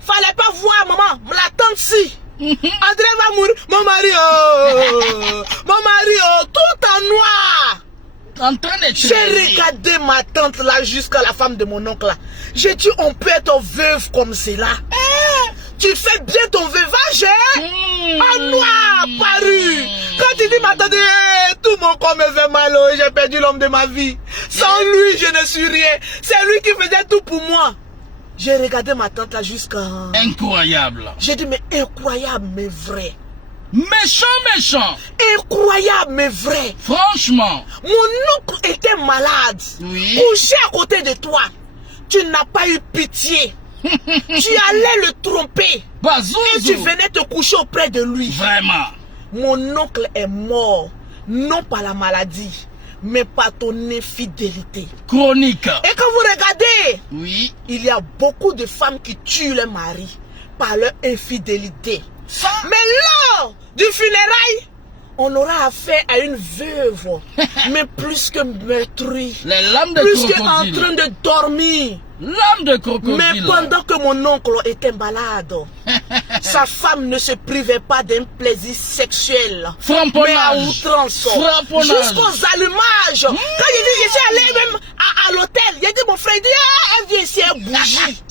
fallait pas voir maman, la tante si. André va mourir, mon mari, tout en noir. En train de J'ai traîner. regardé ma tante là jusqu'à la femme de mon oncle là. J'ai dit, on peut être veuve comme cela. Tu fais bien ton veuvage, hein? En noir, paru. Quand tu dis, ma tante, tout mon corps me fait mal, j'ai perdu l'homme de ma vie. Sans lui, je ne suis rien. C'est lui qui faisait tout pour moi. J'ai regardé ma tante là jusqu'à... Incroyable. J'ai dit, mais incroyable, mais vrai. Méchant, méchant. Incroyable, mais vrai. Franchement. Mon oncle était malade. Oui. Couché à côté de toi. Tu n'as pas eu pitié. Tu allais le tromper. Et tu Bazouzou. venais te coucher auprès de lui. Vraiment. Mon oncle est mort. Non par la maladie, mais par ton infidélité. Chronique. Et quand vous regardez, Oui. il y a beaucoup de femmes qui tuent leur mari par leur infidélité. Ça. Mais lors du funérail, on aura affaire à une veuve, mais plus que meurtrie, Les lames de plus qu'en crocodile. train de dormir. Lames de crocodile. Mais pendant que mon oncle était malade, sa femme ne se privait pas d'un plaisir sexuel, mais à Frapponnage. outrance, Frapponnage. jusqu'aux allumages. Quand il dit, je suis allé même à l'hôtel, il a dit, mon frère, il dit, elle vient ici, elle bougie.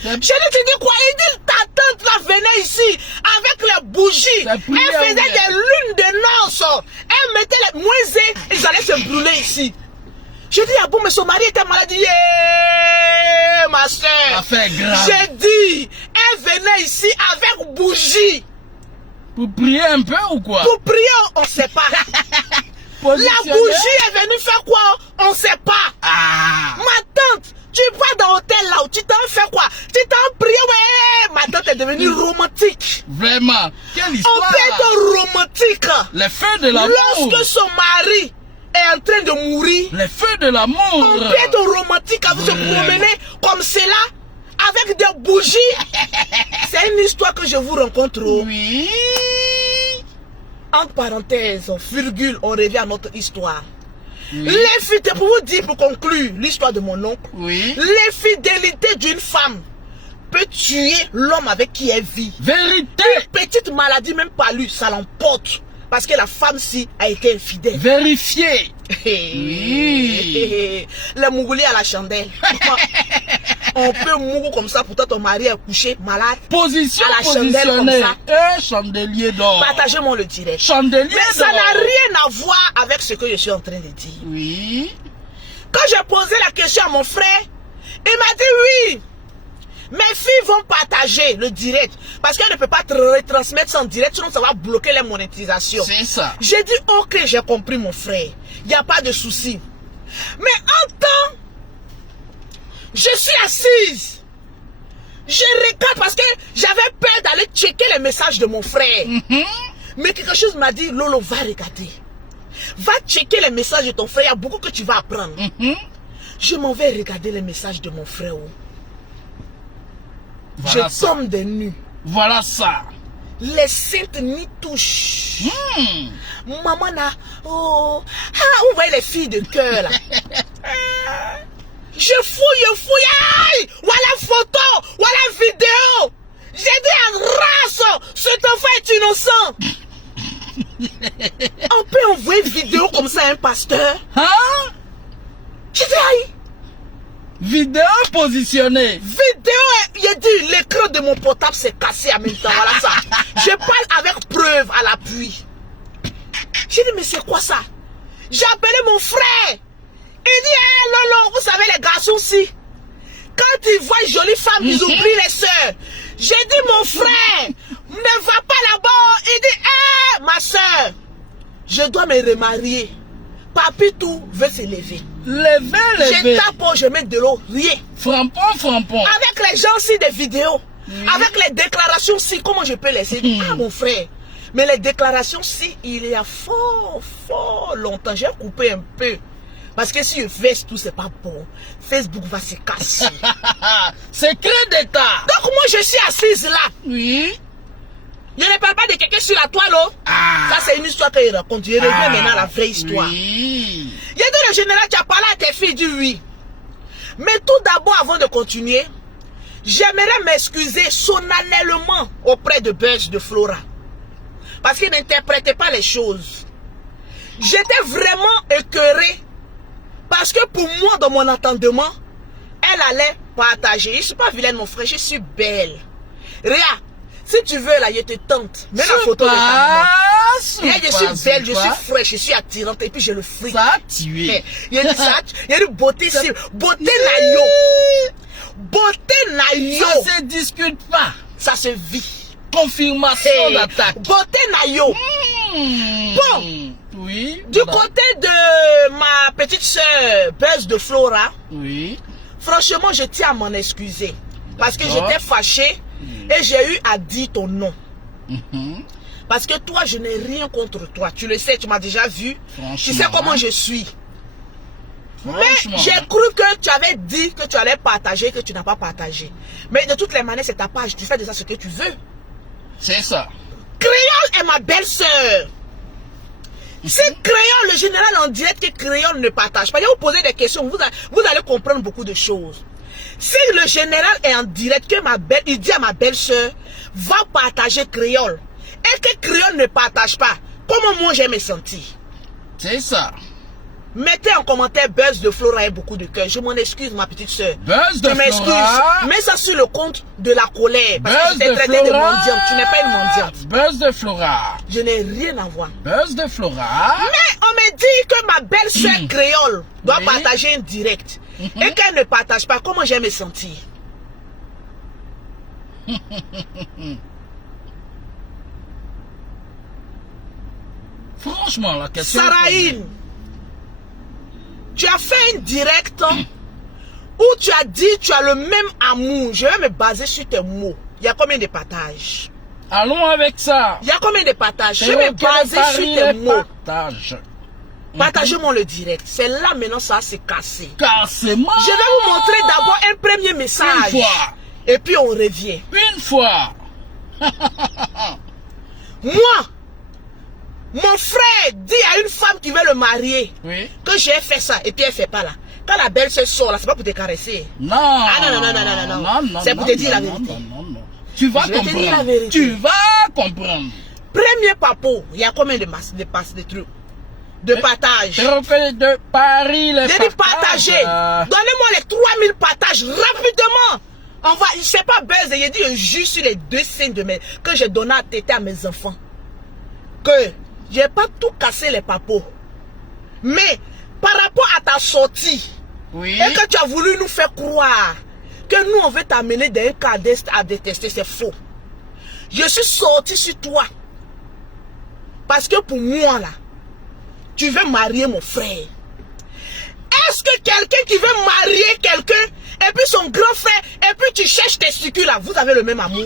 J'ai dit, tu dis quoi? Il dit, ta tante là venait ici avec les bougies. Elle faisait des lunes de noces. Elle mettait les moisés, ils allaient se brûler ici. J'ai dit, ah bon, mais son mari était malade. Yeah, ma soeur. Affaire grave. J'ai dit, elle venait ici avec bougie. Pour prier un peu ou quoi? Pour prier, on ne sait pas. La bougie est venue faire quoi? On ne sait pas. Ah. Ma tante, tu vas dans l'hôtel là où tu t'en fais quoi? Tu t'en prié, ouais. Ma tante est devenue romantique. Vraiment. Quelle On histoire. peut être romantique. Les feux de l'amour. Lorsque son mari est en train de mourir, Les feux de l'amour. on peut être romantique avec se promener comme cela, avec des bougies. C'est une histoire que je vous rencontre. Oui. Entre parenthèses, virgule, on revient à notre histoire. Oui. L'infidélité, pour vous dire, pour conclure l'histoire de mon oncle, Oui. l'infidélité d'une femme peut tuer l'homme avec qui elle vit. Vérité. Une petite maladie, même pas lui, ça l'emporte. Parce que la femme-ci a été infidèle. Vérifié. Les mougoulis à la chandelle. On peut mourir comme ça, pourtant ton mari est couché, malade. Position À la chandelle positionnée. comme Un chandelier d'or. Partagez-moi le direct. Chandelier Mais ça d'or. n'a rien à voir avec ce que je suis en train de dire. Oui. Quand j'ai posé la question à mon frère, il m'a dit oui. Mes filles vont partager le direct. Parce qu'elles ne peuvent pas retransmettre ça en direct, sinon ça va bloquer les monétisations. C'est ça. J'ai dit ok, j'ai compris mon frère. Il n'y a pas de souci. Mais en temps, je suis assise. Je regarde parce que j'avais peur d'aller checker les messages de mon frère. Mais quelque chose m'a dit, Lolo, va regarder. Va checker les messages de ton frère, il y a beaucoup que tu vas apprendre. Je m'en vais regarder les messages de mon frère. Voilà Je ça. tombe des nues. Voilà ça. Les saintes m'y touchent. Maman n'a... Oh... Ah, vous voyez les filles de cœur là. Je fouille. Aïe! Voilà photo. Voilà vidéo. J'ai dit à race, cet enfant est innocent. On peut envoyer une vidéo comme ça à un pasteur. Hein? J'ai dit aïe. Vidéo positionnée. Vidéo, il a dit l'écran de mon portable s'est cassé en même temps. Voilà ça. Je parle avec preuve à l'appui. J'ai dit mais c'est quoi ça? J'ai appelé mon frère. Il dit hey, Lolo, vous savez les garçons si quand ils voient une jolie femme, ils oublient les soeurs. J'ai dit mon frère, ne va pas là-bas. Il dit hey, ma soeur, je dois me remarier. Papitou veut se lever. Je tape, je mets de l'eau, rien. Frampon. Avec les gens si des vidéos, avec les déclarations si, comment je peux laisser ah mon frère. Mais les déclarations si, il y a fort longtemps, j'ai coupé un peu. Parce que si je fais tout, c'est pas bon. Facebook va se casser. Secret d'État. Donc moi je suis assise là. Oui. Je ne parle pas de quelqu'un sur la toile. Oh. Ah. Ça c'est une histoire qu'il raconte. Je reviens maintenant à la vraie histoire. Oui. Il y a dit le général, tu as parlé à tes filles, dit oui. Mais tout d'abord, avant de continuer, j'aimerais m'excuser solennellement auprès de Buzz de Flora. Parce qu'il n'interprétait pas les choses. J'étais vraiment écœuré. Parce que pour moi, dans mon entendement, elle allait partager. Je ne suis pas vilaine, mon frère, je suis belle. Réa, si tu veux, là, je te tente. Mets la photo de ta maman. Je suis belle, je suis fraîche, je suis attirante et puis j'ai le fric. Ça a tué. Il y a une beauté, beauté naïo. Beauté naïo. Ça se discute pas. Ça se vit. Confirmation d'attaque. Beauté naïo. Bon. Oui. Du côté de ma petite soeur Buzz de Flora. Oui. Franchement, je tiens à m'en excuser. Parce que j'étais fâchée et j'ai eu à dire ton nom. Parce que toi, je n'ai rien contre toi. Tu le sais, tu m'as déjà vu. Tu sais comment je suis. Mais j'ai cru que tu avais dit que tu allais partager, que tu n'as pas partagé. Mais de toutes les manières, c'est ta page. Tu fais de ça ce que tu veux. C'est ça. Créole est ma belle-sœur. C'est Créole, le général en direct que Créole ne partage pas. Je vais vous poser des questions. Vous allez comprendre beaucoup de choses. Si le général est en direct, que il dit à ma belle-sœur, va partager Créole. Et que Créole ne partage pas, comment moi j'ai me sentir? C'est ça. Mettez en commentaire Buzz de Flora et beaucoup de cœur. Je m'en excuse, ma petite soeur. Buzz de Flora. Mets ça sur le compte de la colère. Parce que je t'ai traité de mendiante. Tu n'es pas une mendiante. Buzz de Flora. Je n'ai rien à voir. Buzz de Flora. Mais on me dit que ma belle-sœur créole doit partager un direct. Et qu'elle ne partage pas. Comment j'ai me sentir? Franchement, la question... Saraïne, tu as fait un direct où tu as dit tu as le même amour. Je vais me baser sur tes mots. Il y a combien de partages? Allons avec ça. Il y a combien de partages? Je vais me baser sur tes mots. Partagez-moi le direct. C'est là maintenant ça s'est cassé. Cassez-moi. Je vais vous montrer d'abord un premier message. Une fois. Et puis on revient. Une fois. Moi, mon frère dit à une femme qui veut le marier que j'ai fait ça et puis elle fait pas là. Quand la belle se sort là, c'est pas pour te caresser. Non. Ah non. C'est pour te dire la vérité. Non. Tu vas comprendre. Tu vas comprendre. Premier papo, il y a combien de trucs? De partage. De Paris, les partager. Donnez-moi les 3000 partages rapidement. On va, je sais pas Buzz, il dit juste sur les 2 scènes que j'ai donné à téter à mes enfants. Que j'ai pas tout cassé les papos. Mais par rapport à ta sortie, et que tu as voulu nous faire croire que nous on veut t'amener dans un cas à détester, c'est faux. Je suis sorti sur toi. Parce que pour moi là, tu veux marier mon frère. Est-ce que quelqu'un qui veut marier quelqu'un, et puis son grand frère, et puis tu cherches tes sticules là, vous avez le même amour?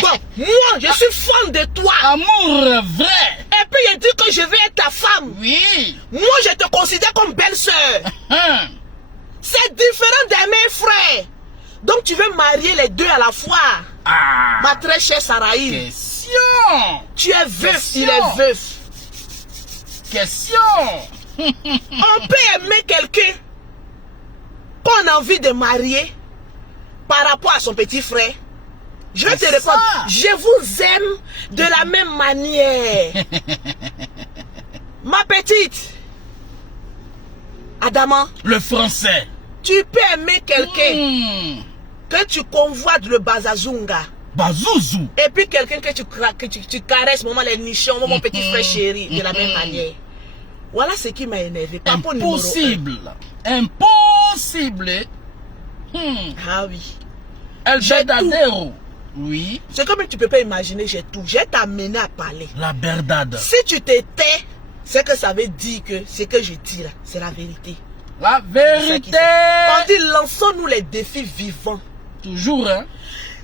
Bon, moi, je suis fan de toi. Amour vrai. Et puis il dit que je vais être ta femme. Oui. Moi, je te considère comme belle-sœur. C'est différent de mes frères. Donc tu veux marier les deux à la fois. Ma très chère Saraïne. Question. Tu es veuf, il est veuf. Question. On peut aimer quelqu'un qu'on a envie de marier par rapport à son petit frère. Je vais te répondre, je vous aime de la même manière. Ma petite Adama, le français. Tu peux aimer quelqu'un que tu convoites le bazazunga. Bazouzou. Et puis quelqu'un que tu caresses, maman les nichons, mon petit frère chéri, de la même manière. Voilà ce qui m'a énervé. Impossible. Impossible. Ah oui. El Bedadero. Oui. C'est comme tu peux pas imaginer, j'ai tout. J'ai t'amené à parler. La berdade. Si tu te tais, c'est que ça veut dire que ce que je dis là, c'est la vérité. La vérité. On dit lançons-nous les défis vivants. Toujours, hein.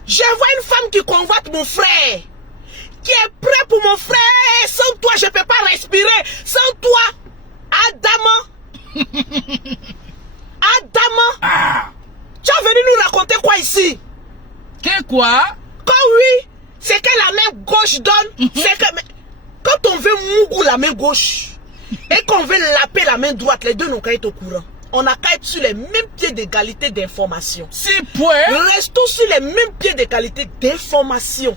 Je vois une femme qui convoite mon frère, qui est prêt pour mon frère. Sans toi, je ne peux pas respirer. Sans toi, Adama. Adama. Tu es venu nous raconter quoi ici? Que quoi? Quand oui, c'est que la main gauche donne. C'est que quand on veut mougou la main gauche et qu'on veut laper la main droite, les deux n'ont qu'à être au courant. on a qu'à être sur les mêmes pieds d'égalité d'information. 6 points. Restons sur les mêmes pieds d'égalité d'information.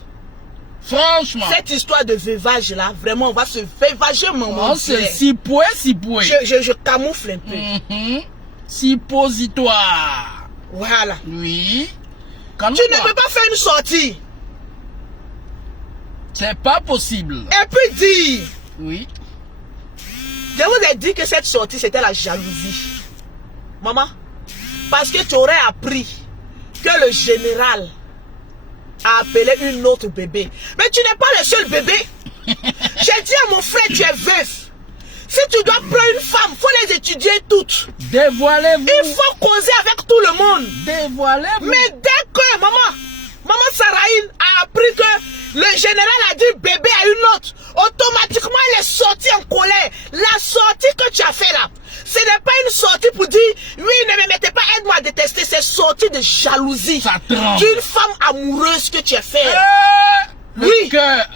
Franchement. Cette histoire de veuvage là, vraiment, on va se veuvager, maman. Oh, c'est 6 points, 6 points. Je camoufle un peu. Suppositoire. Voilà. Oui. Tu ne peux pas faire une sortie. C'est pas possible. Et puis dire. Oui. Je vous ai dit que cette sortie, c'était la jalousie. Maman, parce que tu aurais appris que le général a appelé une autre bébé. Mais tu n'es pas le seul bébé. J'ai dit à mon frère, tu es veuf. Si tu dois prendre une femme, il faut les étudier toutes. Dévoilez-vous. Il faut causer avec tout le monde. Dévoilez-vous. Mais dès que maman Sarahine a appris que le général a dit bébé à une autre, automatiquement elle est sortie en colère. La sortie que tu as fait là, ce n'est pas une sortie pour dire oui, ne me mettez pas, aide-moi à détester. C'est sortie de jalousie d'une femme amoureuse que tu as fait. Oui,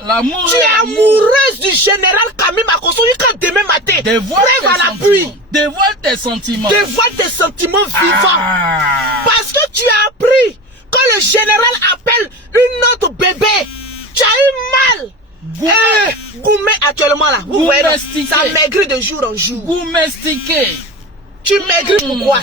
l'amour. Tu es amoureuse du général Camille Makosso jusqu'à demain matin. Dévoile tes sentiments. Dévoile tes sentiments vivants. Parce que tu as appris que le général appelle une autre bébé. Tu as eu mal. Goumé actuellement là. Vous voyez, ça maigrit de jour en jour. Goumestiqué. Tu maigris pourquoi?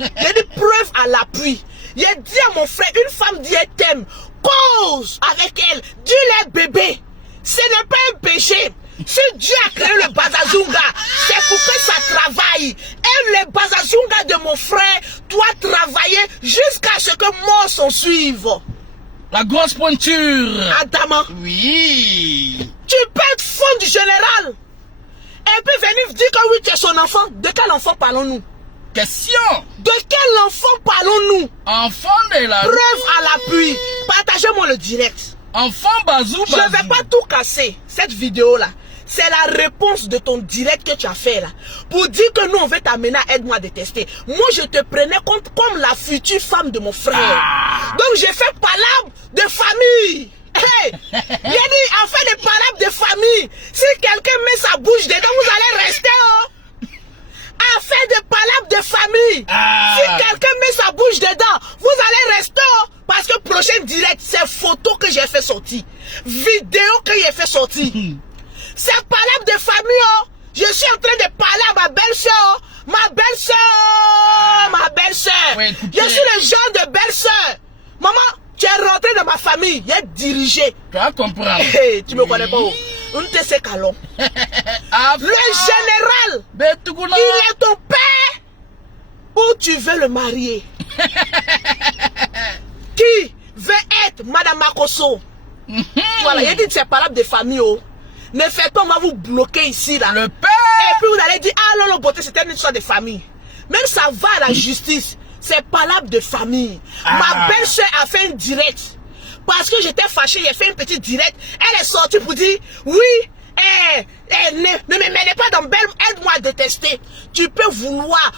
J'ai des preuves à l'appui. J'ai dit à mon frère, une femme dit elle t'aime. Cause avec elle. Dis-le bébé. Ce n'est pas un péché. Si Dieu a créé le Bazazunga, c'est pour que ça travaille. Et le Bazazunga de mon frère doit travailler jusqu'à ce que mort s'en suive. La grosse pointure. Adama. Oui. Tu peux être fond du général. Et puis venir dire que oui, tu es son enfant. De quel enfant parlons-nous? Question. De quel enfant parlons-nous? Enfant de la... Preuve à l'appui. Partagez-moi le direct. Enfant Bazou. Je ne vais pas tout casser. Cette vidéo-là, c'est la réponse de ton direct que tu as fait là. Pour dire que nous, on veut t'amener à aide-moi à détester. Moi, je te prenais comme la future femme de mon frère. Donc, j'ai fait palabre de famille. Hey, il a dit, en fait des palabres de famille. Si quelqu'un met sa bouche dedans, vous allez rester. En fait des palabres de famille. Si quelqu'un met sa bouche dedans, vous allez rester. Parce que prochain direct, c'est photo que j'ai fait sortir. Vidéo que j'ai fait sortir. C'est palabres de famille. Je suis en train de parler à ma belle-soeur. Ma belle-soeur. Ma belle-soeur. Ouais, je suis le genre de belle-soeur. Maman, tu es rentré dans ma famille. Il est dirigé. Tu vas comprendre. Hey, tu me connais pas où? On te sait calon. Le général. Il est ton père. Où tu veux le marier? Qui veut être Madame Makosso? Voilà, il dit que c'est palabres de famille. Ne faites pas, on va vous bloquer ici là. Le père. Et puis vous allez dire, ah non, beauté, c'était une histoire de famille. Même ça va à la justice. C'est palabres de famille. Ma belle-soeur a fait un direct. Parce que j'étais fâché, j'ai fait un petit direct. Elle est sortie pour dire, oui, ne me menez pas dans belle, aide-moi à détester. Tu peux vouloir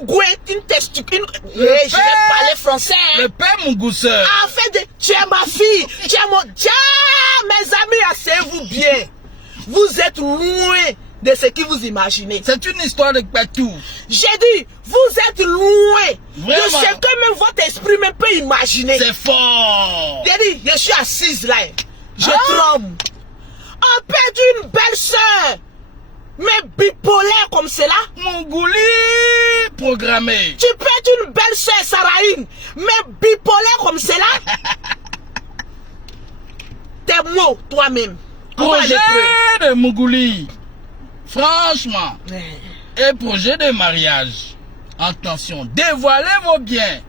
Mougoué, une testicule. Je vais parler français. Le père Mougousseur. En fait, tu es ma fille. Tu es mon... mes amis, asseyez-vous bien. Vous êtes loin de ce que vous imaginez. C'est une histoire de Patou. J'ai dit, vous êtes loin Vraiment? de ce que même votre esprit même peut imaginer. C'est fort. J'ai dit, je suis assise là. Je tremble. On perd une belle soeur. Mais bipolaire comme cela. Mongouli programmé. Tu peux être une belle soeur Sarahine, mais bipolaire comme cela. Tes mots toi-même. Projet de Mongouli. Franchement. Et projet de mariage. Attention, dévoilez vos biens.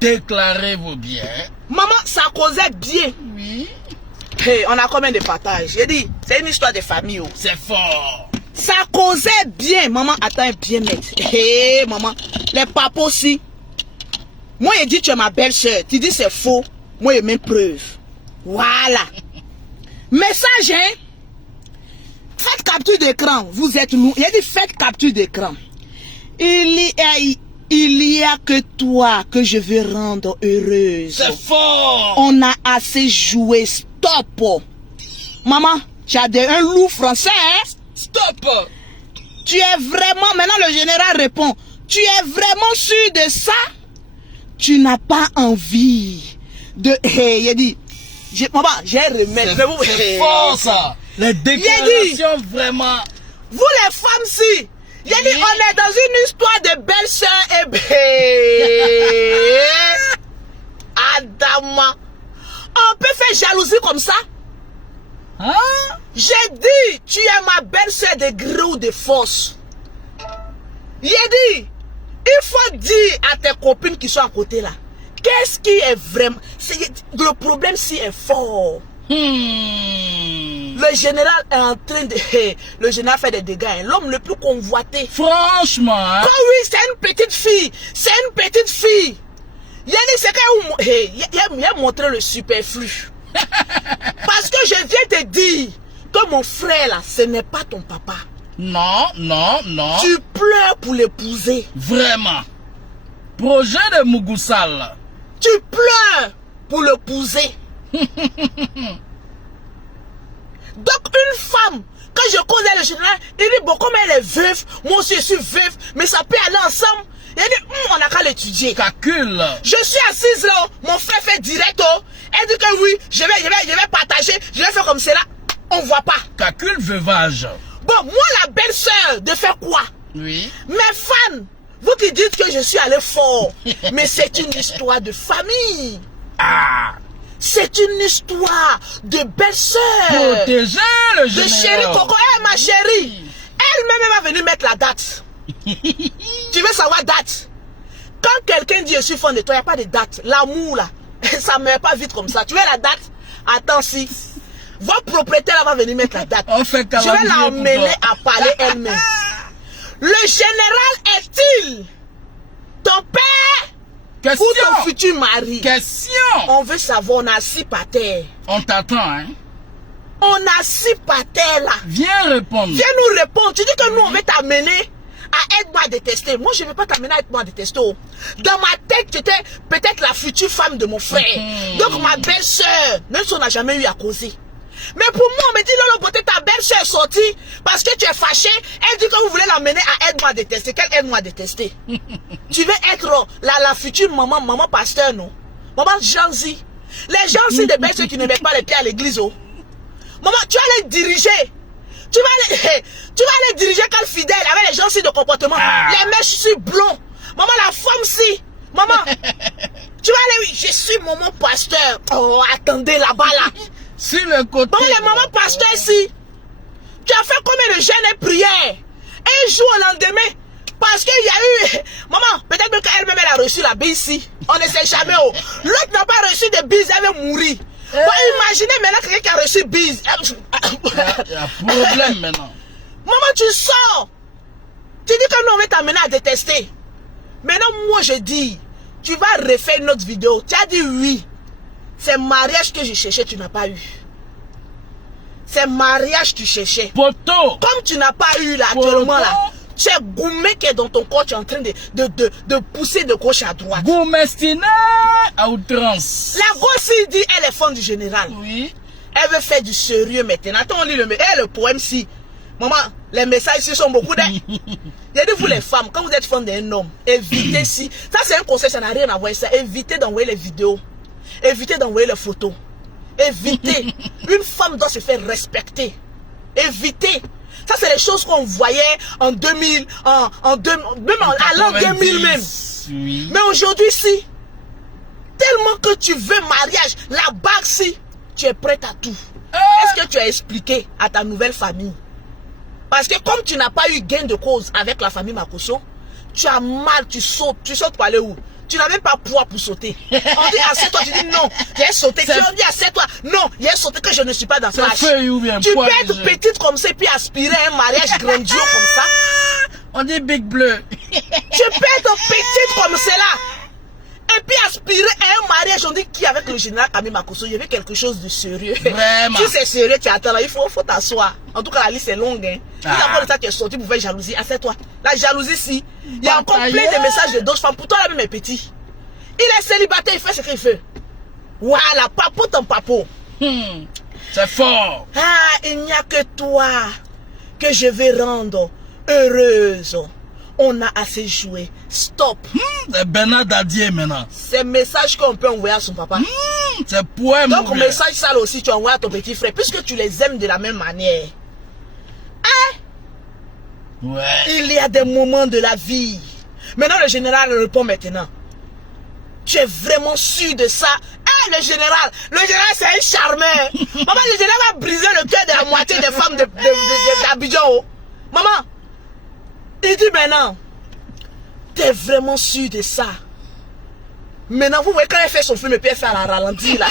Déclarez vos biens. Maman, ça causait bien. Oui. Hey, on a combien de partages? J'ai dit, c'est une histoire de famille. Oh. C'est fort. Ça causait bien. Maman, attends bien, mec. Hey, maman, les papas aussi. Moi, il dit, tu es ma belle-soeur. Tu dis, c'est faux. Moi, il y a même preuve. Voilà. Message, hein? Faites capture d'écran. Vous êtes lourd. Il a dit, faites capture d'écran. Il y a que toi que je veux rendre heureuse. C'est fort. On a assez joué. Stop. Maman, tu as un loup français, hein? Stop. Tu es vraiment, maintenant le général répond, tu es vraiment sûr de ça? Tu n'as pas envie de... il a dit, maman, j'ai remettre. C'est fort ça. Les déclarations vraiment... Vous les femmes, si. Il a dit, on est dans une histoire de belle-sœur et Adama. On peut faire jalousie comme ça? Hein? J'ai dit, tu es ma belle-sœur de gré ou de force. Il a dit, il faut dire à tes copines qui sont à côté là, qu'est-ce qui est vraiment... Le problème si est fort. Le général est en train de... Le général fait des dégâts. Hein. L'homme le plus convoité. Franchement. Hein? Quand oui, c'est une petite fille. C'est une petite fille. Il a dit, c'est qu'il a montré le superflu. Parce que je viens te dire que mon frère là, ce n'est pas ton papa. Non, non, non. Tu pleures pour l'épouser. Vraiment. Projet de Mugusal. Tu pleures pour l'épouser. Donc une femme, quand je connais le général, il dit bon comme elle est veuve, moi aussi je suis veuve, mais ça peut aller ensemble. Il dit on n'a qu'à l'étudier. Calcul. Je suis assise là, mon frère fait direct. Elle dit que oui, je vais partager, je vais faire comme cela. On voit pas. Calcul veuvage. Bon, moi la belle-sœur, de faire quoi? Oui. Mes fans, vous qui dites que je suis allé fort, mais c'est une histoire de famille. Ah. C'est une histoire de belle-sœur. Protéger le général. De chérie Coco. Eh, ma chérie. Elle-même va venir mettre la date. Tu veux savoir date? Quand quelqu'un dit je suis fan de toi, il n'y a pas de date. L'amour là, ça ne meurt pas vite comme ça. Tu veux la date? Attends si. Votre propriétaire va venir mettre la date. On fait je vais l'emmener à parler elle-même. Le général est-il ton père? Question. Ou ton futur mari? Question. On veut savoir, on a assis par terre. On t'attend, hein? On a assis par terre là. Viens répondre. Viens nous répondre. Tu dis que nous, on veut t'amener à aide-moi à détester. Moi, je ne veux pas t'amener à aide-moi à détester. Dans ma tête, tu étais peut-être la future femme de mon frère. Donc, ma belle-sœur, même si on n'a jamais eu à causer. Mais pour moi, on me dit, Lolo, peut-être ta belle-sœur est sortie parce que tu es fâché. Elle dit que vous voulez l'amener à aide-moi à détester. Quelle aide-moi à détester? Tu veux être la future maman pasteur, non? Maman Janzi. Les gens, c'est des belles-sœurs qui ne mettent pas les pieds à l'église, oh. Maman, tu vas les diriger. Tu vas les diriger comme fidèle avec les gens de comportement. Les mèches sur blond. Maman, la femme si. Maman, tu vas aller, je suis maman pasteur. Oh, attendez là-bas là. Sur le côté. Bon, les mamans pasteurs ici, tu as fait combien de jeûnes et prières? Un jour au lendemain, parce qu'il y a eu... Maman, peut-être qu'elle-même elle a reçu la bise ici. On ne sait jamais. Oh. L'autre n'a pas reçu de bise, elle va mourir. Bon, imaginez maintenant quelqu'un qui a reçu bise. Il y a problème maintenant. Maman, tu sors. Tu dis que nous, on va t'amener à détester. Maintenant, moi, je dis, tu vas refaire une autre vidéo. Tu as dit oui. C'est mariage que je cherchais, tu n'as pas eu. C'est mariage que tu cherchais. Poto. Comme tu n'as pas eu là, actuellement là, tu es gourmet qui est dans ton corps, tu es en train de pousser de gauche à droite. Gourmestiné à outrance. La gosse dit, elle est fan du général. Oui. Elle veut faire du sérieux maintenant. Attends, on lit le poème si. Maman, les messages ici sont beaucoup de... Il y a dit, vous les femmes, quand vous êtes fan d'un homme, évitez si. Ça c'est un conseil, ça n'a rien à voir avec ça. Évitez d'envoyer les vidéos. Évitez d'envoyer les photos. Évitez. Une femme doit se faire respecter. Évitez. Ça, c'est les choses qu'on voyait en 2000, même à l'an 2000 même. Oui. Mais aujourd'hui, si, tellement que tu veux mariage, la bague, si, tu es prête à tout. Est-ce que tu as expliqué à ta nouvelle famille? Parce que comme tu n'as pas eu gain de cause avec la famille Makoso, tu as mal, tu sautes pour aller où? Tu n'as même pas poids pour sauter. On dit assieds-toi, tu dis non, j'ai sauté. Tu on dit assieds-toi, non, j'ai sauté que je ne suis pas dans ça. Tu peux être petite comme ça et puis aspirer à un mariage grandiose comme ça. On dit big bleu. Tu peux être petite comme cela. Et puis aspirer à un mariage, on dit qui avec le général Camille Makoso, il y avait quelque chose de sérieux. Vraiment. Si c'est sérieux, tu attends là, il faut t'asseoir. En tout cas, la liste est longue. Hein. Si encore de ça, tu es sorti pour faire jalousie, assieds-toi. La jalousie, si. Il y a encore plein de messages de d'autres femmes. Pour toi, la même est petit. Il est célibataire, il fait ce qu'il veut. Voilà, papo ton papo. C'est fort. Ah, il n'y a que toi que je vais rendre heureuse. On a assez joué. Stop. Bernard Dadier maintenant. C'est message qu'on peut envoyer à son papa. C'est poème. Donc, message sale aussi, tu envoies à ton petit frère, puisque tu les aimes de la même manière. Hein? Ouais. Il y a des moments de la vie. Maintenant, le général répond maintenant. Tu es vraiment sûr de ça? Le général c'est un charmeur. Maman, le général va briser le cœur de la moitié des femmes d'Abidjan. Maman, il dit maintenant, tu es vraiment sûr de ça? Maintenant, vous voyez quand elle fait son film et puis elle fait à la ralenti là.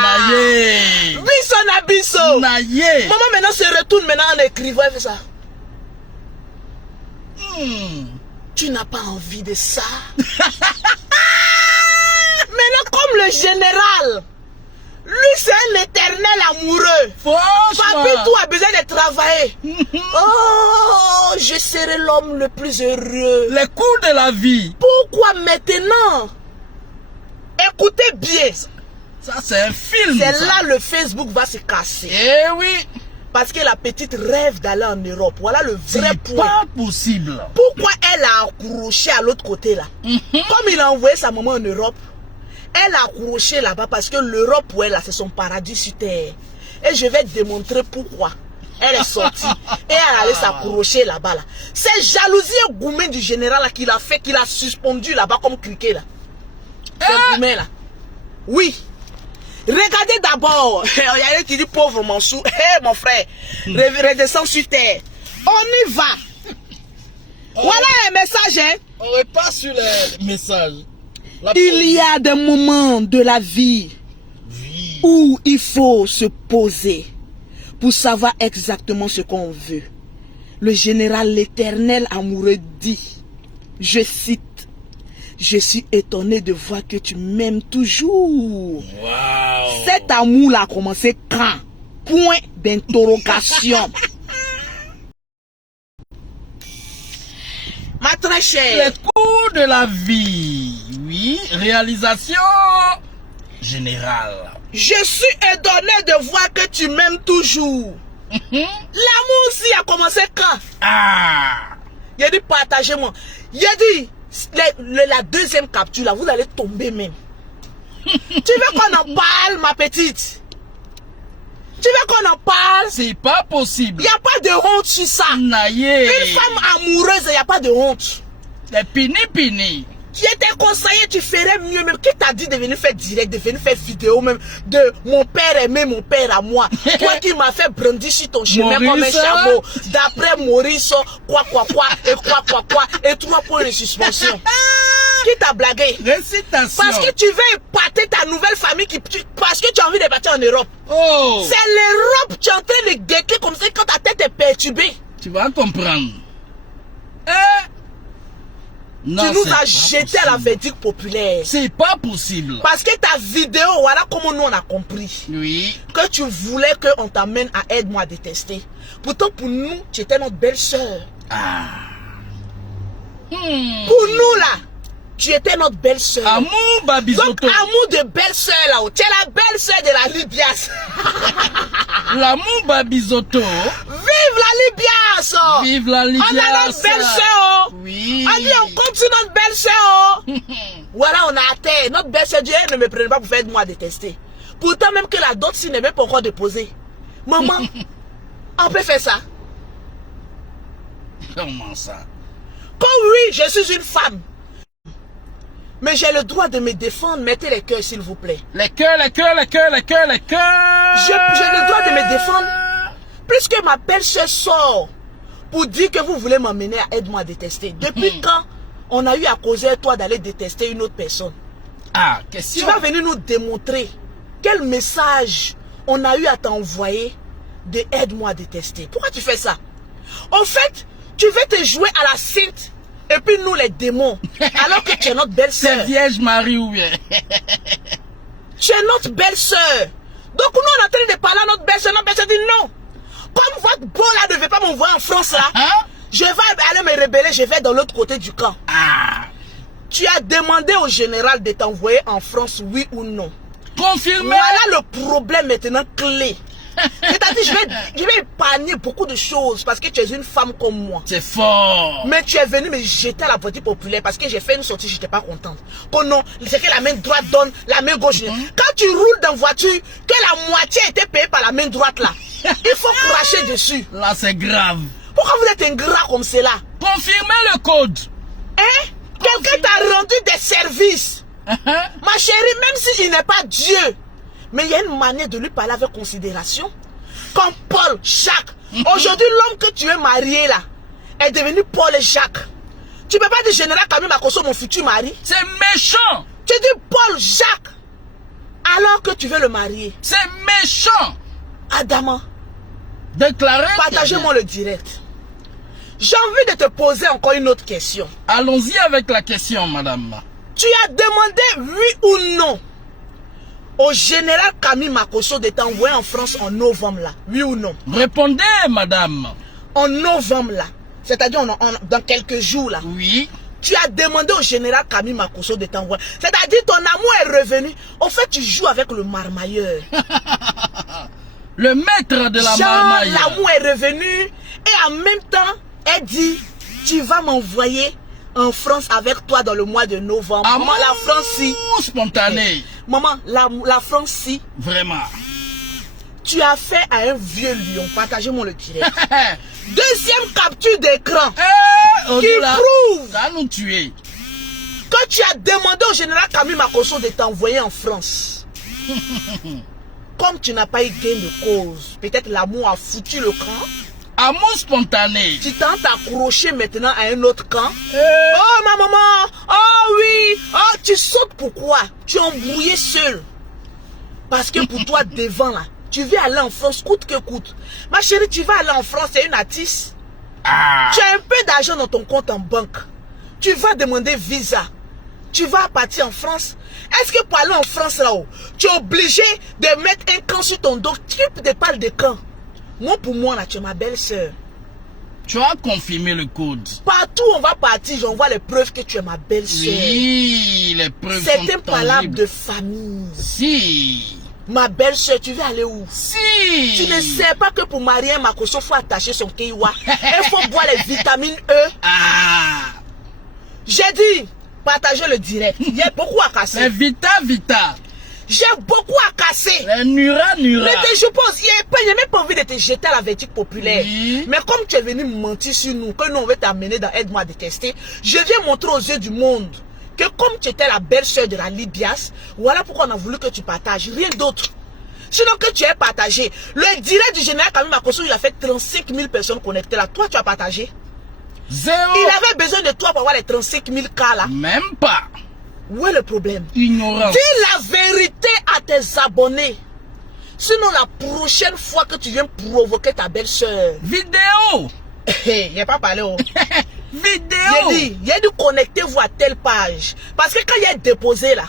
Naïe. Bisso na bisso. Naïe. Maman maintenant se retourne maintenant en écrivant, elle fait ça. Tu n'as pas envie de ça? Maintenant, comme le général, lui c'est un éternel amoureux. Papi, tout a besoin de travailler. Oh, je serai l'homme le plus heureux. Les cours de la vie. Pourquoi maintenant? Écoutez bien. Ça c'est un film. C'est là le Facebook va se casser. Eh oui. Parce que la petite rêve d'aller en Europe. Voilà le vrai point. C'est pas possible. Pourquoi elle a accroché à l'autre côté là? Comme il a envoyé sa maman en Europe, elle a accroché là-bas parce que l'Europe pour elle là, c'est son paradis sur terre. Et je vais te démontrer pourquoi. Elle est sortie et elle allait s'accrocher là-bas là. C'est jalousie et gourmet du général là qu'il a fait, qu'il a suspendu là-bas comme criquet là. C'est gourmet là. Oui. Regardez d'abord. Il y a un qui dit pauvre Mansour. Hé mon frère, redescends sur terre. On y va. Voilà un message. Hein? On repart sur les messages. Il y a des moments de la vie où il faut se poser pour savoir exactement ce qu'on veut. Le général l'Éternel amoureux dit, je cite, je suis étonné de voir que tu m'aimes toujours. Wow. Cet amour-là a commencé quand? Point d'interrogation. Ma très chère. Les cours de la vie. Oui. Réalisation générale. Je suis étonné de voir que tu m'aimes toujours. L'amour aussi a commencé quand? Il a dit partagez-moi. Il a dit la deuxième capture là, vous allez tomber même. Tu veux qu'on en parle, ma petite? Tu veux qu'on en parle? C'est pas possible. Il n'y a pas de honte sur ça. Naïe. Une femme amoureuse, il n'y a pas de honte. Les pini. Tu étais conseillé, tu ferais mieux même. Qui t'a dit de venir faire direct, de venir faire vidéo même de mon père aimé, mon père à moi. Toi qui m'as fait brandir sur ton chemin comme un chameau. D'après Maurice, quoi, et 3 points de suspension. Qui t'a blagué? Récitation. Parce que tu veux épater ta nouvelle famille, parce que tu as envie de partir en Europe. Oh. C'est l'Europe, tu es en train de guetter comme ça quand ta tête est perturbée. Tu vas comprendre. Non, tu nous as jeté à la verdict populaire. C'est pas possible. Parce que ta vidéo, voilà comment nous on a compris. Oui. Que tu voulais qu'on t'amène à Aide-moi à détester. Pourtant pour nous, tu étais notre belle-sœur. Pour nous là, tu étais notre belle-sœur. Amour Babizoto. Donc amour de belle-sœur là-haut. Tu es la belle-sœur de la Libias. L'amour Babizoto. Vive la Libias. Vive la Libias. On a notre belle-sœur. Oui. Allez, on compte sur notre belle-sœur. Voilà, on a atteint. Notre belle-sœur Dieu ne me prenait pas pour faire de moi détester. Pourtant, même que la dot si n'est même pas encore déposée. Maman, on peut faire ça. Comment ça? Comme oui, je suis une femme. Mais j'ai le droit de me défendre. Mettez les cœurs, s'il vous plaît. Les cœurs. J'ai le droit de me défendre. Puisque ma belle-sœur sort pour dire que vous voulez m'emmener à Aide-moi à détester. Depuis quand on a eu à causer toi d'aller détester une autre personne? Question. Tu vas venir nous démontrer quel message on a eu à t'envoyer de Aide-moi à détester. Pourquoi tu fais ça? En fait, tu veux te jouer à la sainte et puis nous les démons. Alors que tu es notre belle-sœur. C'est Vierge Marie ou bien? Tu es notre belle-sœur. Donc nous on est en train de parler à notre belle-sœur. Notre belle-sœur dit non. Comme votre beau là ne veut pas m'envoyer en France là, je vais aller me rebeller, je vais dans l'autre côté du camp. Tu as demandé au général de t'envoyer en France, oui ou non? Confirmé. Voilà le problème maintenant clé. C'est-à-dire, je vais épargner beaucoup de choses parce que tu es une femme comme moi. C'est fort. Mais tu es venu me jeter à la voiture populaire parce que j'ai fait une sortie, je n'étais pas contente. Oh non, c'est que la main droite donne, la main gauche. Quand tu roules dans voiture, que la moitié était payée par la main droite là, il faut cracher dessus. Là, c'est grave. Pourquoi vous êtes ingrat comme cela? Confirmez le code. Hein? Quelqu'un t'a rendu des services. Ma chérie, même s'il n'est pas Dieu, mais il y a une manière de lui parler avec considération. Comme Paul, Jacques. Aujourd'hui, l'homme que tu es marié là est devenu Paul et Jacques. Tu ne peux pas dire général Camille Makosso, mon futur mari. C'est méchant. Tu dis Paul, Jacques, alors que tu veux le marier. C'est méchant. Adama, Déclarez. partagez-moi le direct. J'ai envie de te poser encore une autre question. Allons-y avec la question, madame. Tu as demandé oui ou non au général Camille Makosso de t'envoyer en France en novembre là. Oui ou non? Répondez, madame. En novembre là. C'est-à-dire dans quelques jours là. Oui. Tu as demandé au général Camille Makosso de t'envoyer. C'est-à-dire ton amour est revenu. Au fait, tu joues avec le marmailleur. Le maître de la Genre, marmaille. l'amour est revenu. Et en même temps, elle dit, tu vas m'envoyer en France avec toi dans le mois de novembre. Maman, la France si. Spontané. Maman, la France si. Vraiment. Tu as fait à un vieux lion. Partagez-moi le direct. Deuxième capture d'écran. Qui prouve ça nous tuer. que tu as demandé au général Camille Makosso de t'envoyer en France. Comme tu n'as pas eu gain de cause, peut-être l'amour a foutu le camp. Amour spontané. Tu tentes accroché maintenant à un autre camp. Oh ma maman, oh oui, oh tu sautes pourquoi? Tu es embrouillé seul. Parce que pour toi devant là, tu veux aller en France coûte que coûte. Ma chérie, tu vas aller en France, c'est une artiste. Tu as un peu d'argent dans ton compte en banque. Tu vas demander visa. Tu vas partir en France. Est-ce que pour aller en France là-haut, tu es obligé de mettre un camp sur ton dos? Tu te parles de camp. Moi, pour moi, là, tu es ma belle-sœur. Tu as confirmé le code. Partout où on va partir, j'envoie les preuves que tu es ma belle-sœur. Oui, les preuves sont C'est un palabre de famille. Si. Ma belle-sœur, tu veux aller où? Si. Tu ne sais pas que pour marier un Makosso, il faut attacher son kiwa. Il faut boire les vitamines E. J'ai dit, partagez le direct. Il y a beaucoup à casser. C'est vita. J'ai beaucoup à casser. Les nura. Mais je pense, il n'y a même pas envie de te jeter à la vertique populaire. Oui. Mais comme tu es venu mentir sur nous, que nous on veut t'amener dans Aide-moi à détester, je viens montrer aux yeux du monde que comme tu étais la belle-sœur de la Libias, voilà pourquoi on a voulu que tu partages, rien d'autre. Sinon que tu aies partagé. Le direct du général Camille Makosso, il a fait 35 000 personnes connectées là. Toi, tu as partagé. Zéro. Il avait besoin de toi pour avoir les 35 000 cas là. Même pas. Où est le problème? Ignorance. Dis la vérité à tes abonnés. Sinon, la prochaine fois que tu viens provoquer ta belle-sœur. Vidéo. Il n'y a pas parlé. Vidéo. Il a dit connectez-vous à telle page. Parce que quand il est déposé là,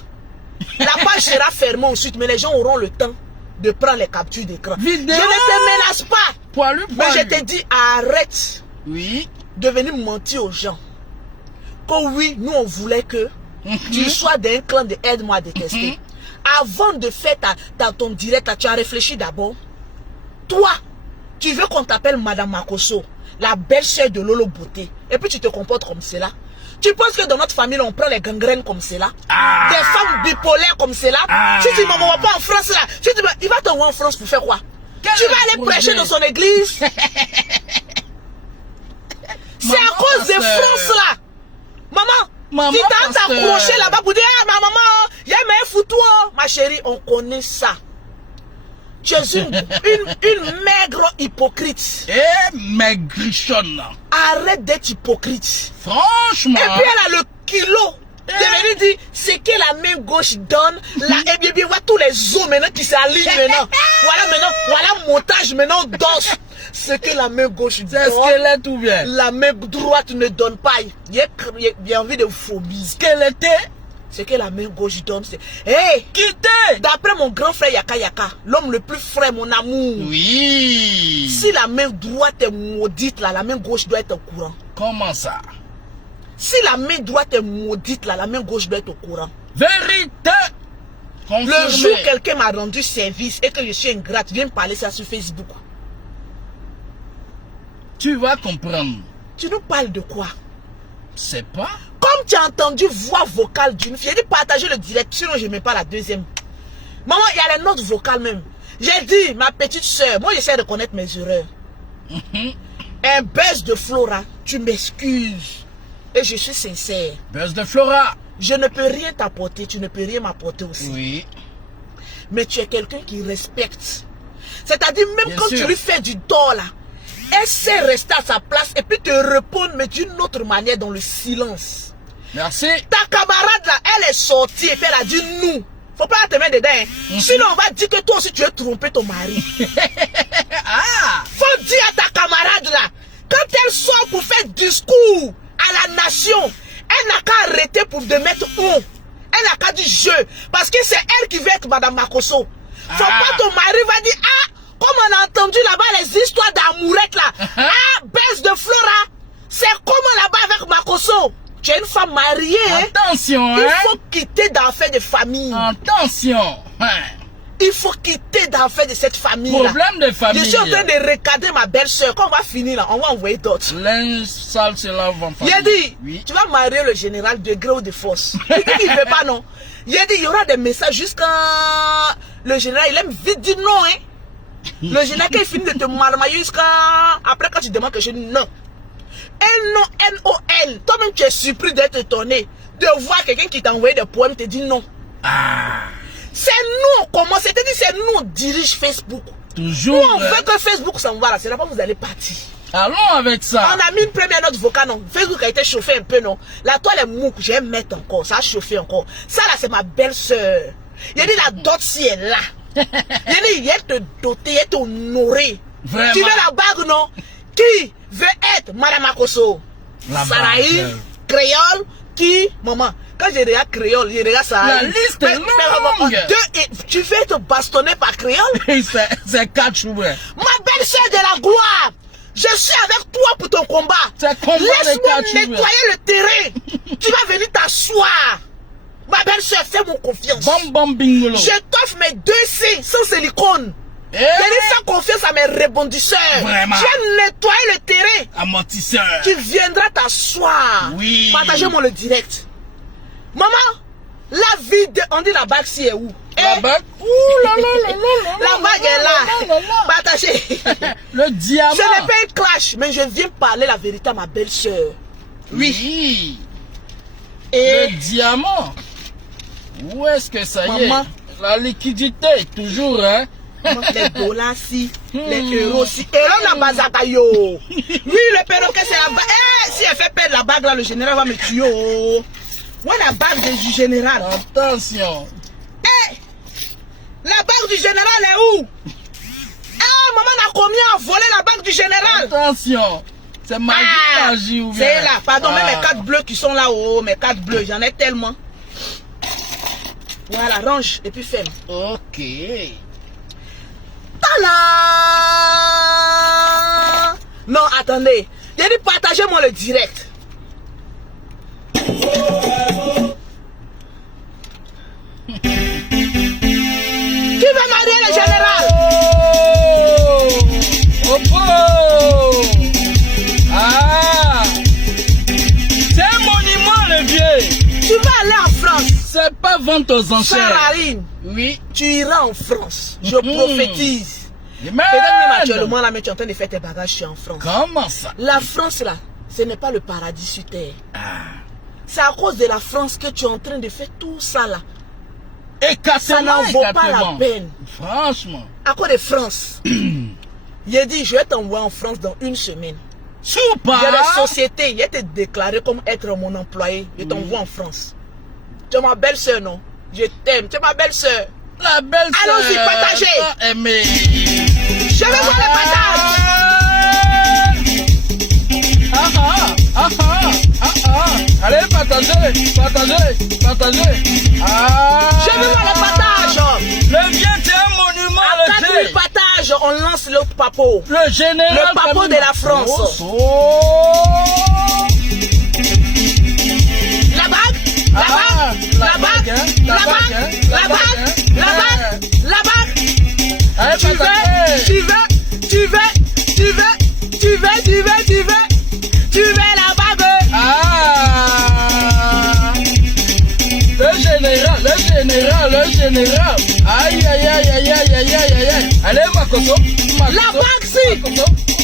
la page sera fermée ensuite, mais les gens auront le temps de prendre les captures d'écran. Je ne te menace pas. Poilu. Mais je te dis arrête. Oui. De venir mentir aux gens. Que oui, nous on voulait que tu sois d'un clan de Aide-moi à détester. Avant de faire ton direct là, tu as réfléchi d'abord. Toi, tu veux qu'on t'appelle Madame Makosso, la belle-sœur de Lolo Beauté, et puis tu te comportes comme cela. Tu penses que dans notre famille, on prend les gangrènes comme cela? Des femmes bipolaires comme cela? Si tu ne m'envoies pas en France là, il va t'envoyer en France pour faire quoi? Tu vas aller prêcher dans son église? C'est à cause de France là. Maman, tu t'as accroché là-bas pour dire, ah ma maman, il y a un foutu. Ma chérie, on connaît ça. Tu es une maigre hypocrite. Et maigrichonne. Arrête d'être hypocrite. Franchement. Et puis elle a le kilo de venir dire, c'est que la main gauche donne, et bien, voilà tous les os maintenant qui s'alignent maintenant. Voilà montage maintenant d'os. C'est que la main gauche donne. Squelette ou bien? La main droite ne donne pas. Il y a envie de phobie. Squelette. C'est que la main gauche donne. Hey! Quittez! D'après mon grand frère Yaka, l'homme le plus frais, mon amour. Oui. Si la main droite est maudite, là, la main gauche doit être au courant. Comment ça? Si la main droite est maudite, là, la main gauche doit être au courant. Vérité. Confirmé. Le jour où quelqu'un m'a rendu service et que je suis ingrate, viens me parler ça sur Facebook. Tu vas comprendre. Tu nous parles de quoi? C'est pas. Comme tu as entendu voix vocale d'une fille, j'ai dit partager le direct, sinon je ne mets pas la deuxième. Maman, il y a les notes vocales même. J'ai dit, ma petite soeur, moi j'essaie de connaître mes erreurs. Un buzz de Flora, tu m'excuses. Et je suis sincère. Buzz de Flora. Je ne peux rien t'apporter, tu ne peux rien m'apporter aussi. Oui. Mais tu es quelqu'un qui respecte. C'est-à-dire, même Bien quand sûr. tu lui fais du tort là, elle sait rester à sa place et puis te répondre, mais d'une autre manière dans le silence. Merci. Ta camarade là, elle est sortie et puis elle a dit nous. Faut pas te mettre dedans. Hein. Sinon, on va dire que toi aussi tu as trompé ton mari. Ah. Faut dire à ta camarade là, quand elle sort pour faire discours à la nation, elle n'a qu'à arrêter pour te mettre on. Elle n'a qu'à dire je. Parce que c'est elle qui veut être Madame Makosso. Faut pas ton mari va dire ah, comme on a entendu là-bas les histoires d'amourette là. Ah, baisse de Flora. C'est comment là-bas avec Makosso. Tu es une femme mariée. Attention, Il hein. faut quitter d'affaires de famille. Attention. Hein. Il faut quitter d'affaires de cette famille là. Problème de famille. Je suis en train de regarder ma belle-sœur. Quand on va finir là, on va envoyer d'autres. Linge sale, c'est là où on Il a dit, oui. tu vas marier le général de gré ou de force. Il dit qu'il ne veut pas, non. Il a dit, il y aura des messages jusqu'à... Le général, il aime vite dire non, hein. Le général, quand il finit de te marmailler jusqu'à... Après, quand tu demandes quelque chose, non. N-O, N-O-N. Toi-même, tu es surpris d'être étonné de voir quelqu'un qui t'a envoyé des poèmes te dit non. Ah. C'est nous, comment c'est-à-dire, c'est nous, on dirige Facebook. Toujours. Nous, on veut que Facebook s'en va là. C'est là-bas vous allez partir. Allons avec ça. On a mis une première note vocale, non. Facebook a été chauffé un peu, non. La toile est mou, je vais mettre encore. Ça a chauffé encore. Ça là, c'est ma belle-sœur. Il a dit la dot si elle est là. Il a dit, il est te doter, il est t'honorer. Vraiment. Tu veux la bague, non? Qui veut être Madame Makosso? La Saraï, bague. créole, qui, maman, quand je regarde créole, je regarde Saraï. La liste est longue. Tu veux te bastonner par créole? C'est 4 jours. Ma belle-sœur de la gloire, je suis avec toi pour ton combat. Laisse-moi nettoyer le terrain. Tu vas venir t'asseoir. Ma belle-sœur, fais-moi confiance. Bam bam bingolo. Je t'offre mes 2 seins sans silicone. Eh? Je dis sans confiance à mes rebondisseurs. Vraiment. Je vais nettoyer le terrain. Amortisseur. Tu viendras t'asseoir. Oui. Partagez-moi le direct. Maman, la vie de... On dit la bague si est où? La bague. Ouh là là là là. La bague est là. Partagez. Le diamant. Ce n'est pas un clash, mais je viens parler la vérité à ma belle-sœur. Oui. Et Le diamant. Où est-ce que ça y Maman. est? La liquidité, toujours, hein? les dollars si, les euros si. Et là, on a bazaka yo. Oui, le perroquet, c'est la bague. Eh, si elle fait perdre la bague, là, le général va me tuer. Oh. Ouais, la bague du général. Attention. Eh, la bague du général est où? Ah, maman a combien à voler la bague du général? Attention. C'est magie, magie ou bien? C'est là, pardon, même mes 4 bleus qui sont là-haut, mes 4 bleus, j'en ai tellement. Voilà, range et puis ferme. Ok. Tada! Non, attendez. J'ai dit partagez-moi le direct. Qui va marier le général? Oh! Oh! Ah! C'est un monument, le vieux. Tu vas aller en France. C'est pas vente aux enchères. Sararine, Oui. tu iras en France. Je prophétise. Amen. Peut-être même actuellement là, mais tu es en train de faire tes bagages, je suis en France. Comment ça? La France là, ce n'est pas le paradis sur terre. Ah. C'est à cause de la France que tu es en train de faire tout ça là. Écartement, Ça n'en vaut pas la écartement. peine. Franchement. À cause de France. Il a dit, je vais t'envoyer en France dans 1 semaine. Il y a Super. des sociétés, il a été déclaré comme être mon employé. Je t'envoie en France. Tu es ma belle-sœur, non? Je t'aime. Tu es ma belle-sœur. La belle sœur. Allons-y, partagez. Aimé. Je vais voir les partages. Ah ah, ah ah, ah ah. Allez, partagez, partagez, partagez. Ah. Je vais voir les partages. Le vieux, c'est un monument, À le 4000 vieux. partages, on lance le papo. Le général. Le papo de la France. Oh. La bague, la bague, la bague, la bague, la bague. général, le général. Aïe, aïe, aïe, aïe, aïe, aïe, aïe, aïe. Allez, Makoso. La bague, si.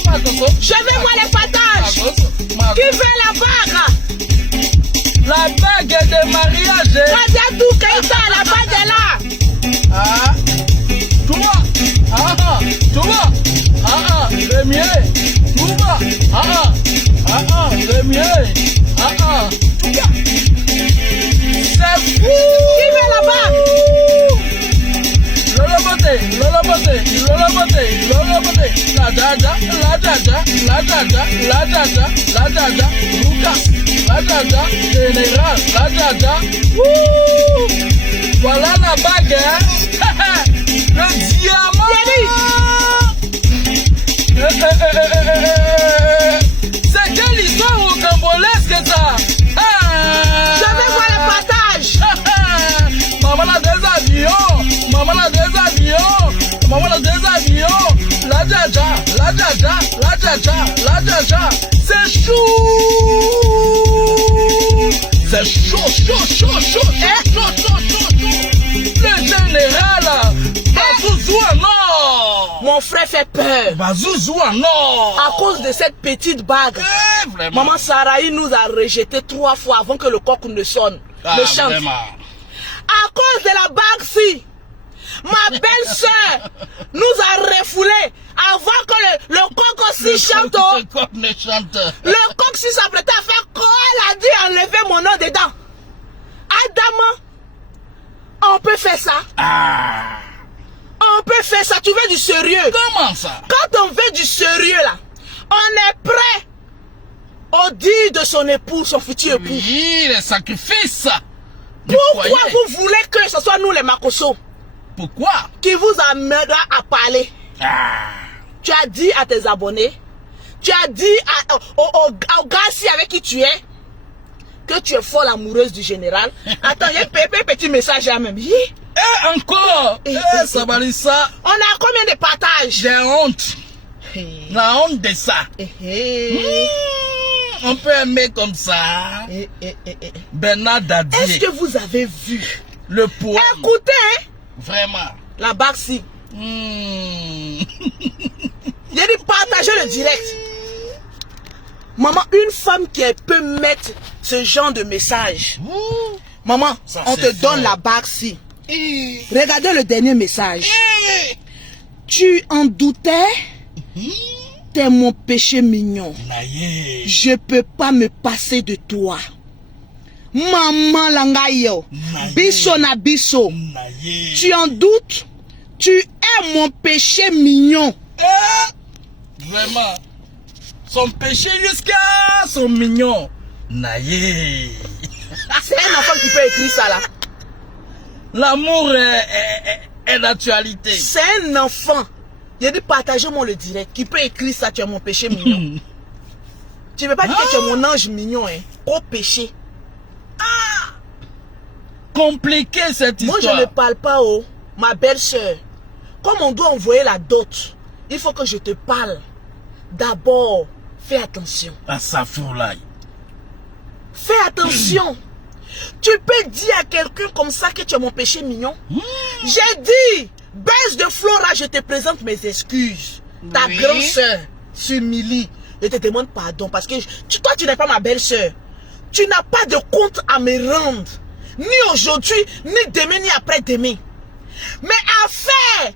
Makoso. Je vais voir les partages. Qui veut la bague? La bague de mariage. Radiatou Keita, la bague est là. Ah. Toi. Ah, ah. Toi. Ah, ah. Le mieux. Toi. Ah, ah. Ah, ah. Le mieux. Ah, ah. C'est fou. Qui veut la bague? Lolo Bote, Lolo Bote, Lolo Bote, Lolo Bote. La dada, la dada, la dada, la dada, la dada. Lucas, la dada, général, la dada. Voilà la bague, hein? Le diamant. C'est quelle histoire rocambolesque ça? Je vais voir les partages. Maman a des avions, maman a des avions, maman a des avions. La dada, la dada, la dada, la dada. C'est chaud. C'est chaud, chaud, chaud, chaud, chaud, chaud, chaud, chaud. Le général, Bazouzou en or. Mon frère fait peur. Bazouzou en or. À cause de cette petite bague. Vraiment. Maman Sarahi nous a rejeté 3 fois avant que le coq ne sonne. Ah, ne chante. vraiment. À cause de la bague-ci, ma belle-sœur nous a refoulé avant que le coq aussi chante. Le coq ne chante. Le coq s'il s'apprêtait à faire quoi, elle a dit enlever mon nom dedans. Adam, on peut faire ça. Ah. On peut faire ça. Tu veux du sérieux? Comment ça? Quand on veut du sérieux là, on est prêt au dire de son époux, son futur époux. Oui, les sacrifices. Pourquoi vous voulez que ce soit nous les Makoso Pourquoi? qui vous amènera à parler? Ah. Tu as dit à tes abonnés, tu as dit au gars avec qui tu es, que tu es folle amoureuse du général. Attends, il y a un petit message là même. Et encore, ça va ça. On a combien de partages? J'ai honte. La honte de ça. On peut aimer comme ça. Bernard Dadier. Est-ce que vous avez vu le poème? Écoutez, hein? Vraiment. La bague-ci. Il a dit partager le direct. Maman, une femme qui peut mettre ce genre de message. Maman, ça, on te donne la bague-ci. Regardez le dernier message. Tu en doutais? T'es mon péché mignon. Je peux pas me passer de toi. Maman langayo. Biso na biso. Tu en doutes? Tu es mon péché mignon. Vraiment. Son péché jusqu'à son mignon. Naïe. C'est un enfant qui peut écrire ça là. L'amour est d'actualité. C'est un enfant. Il a dit partagez-moi le direct. Qui peut écrire ça, tu es mon péché mignon. Tu ne veux pas dire que tu es mon ange mignon, hein. Au péché. Compliqué cette histoire. Moi je ne parle pas ma belle-sœur. Comme on doit envoyer la dot, il faut que je te parle. D'abord, fais attention. À sa fourlaille. Fais attention. Tu peux dire à quelqu'un comme ça que tu es mon péché mignon. J'ai dit, baisse de Flora, je te présente mes excuses. Ta grande sœur s'humilie. Je te demande pardon parce que toi, tu n'es pas ma belle-sœur. Tu n'as pas de compte à me rendre. Ni aujourd'hui, ni demain, ni après-demain. Mais affaire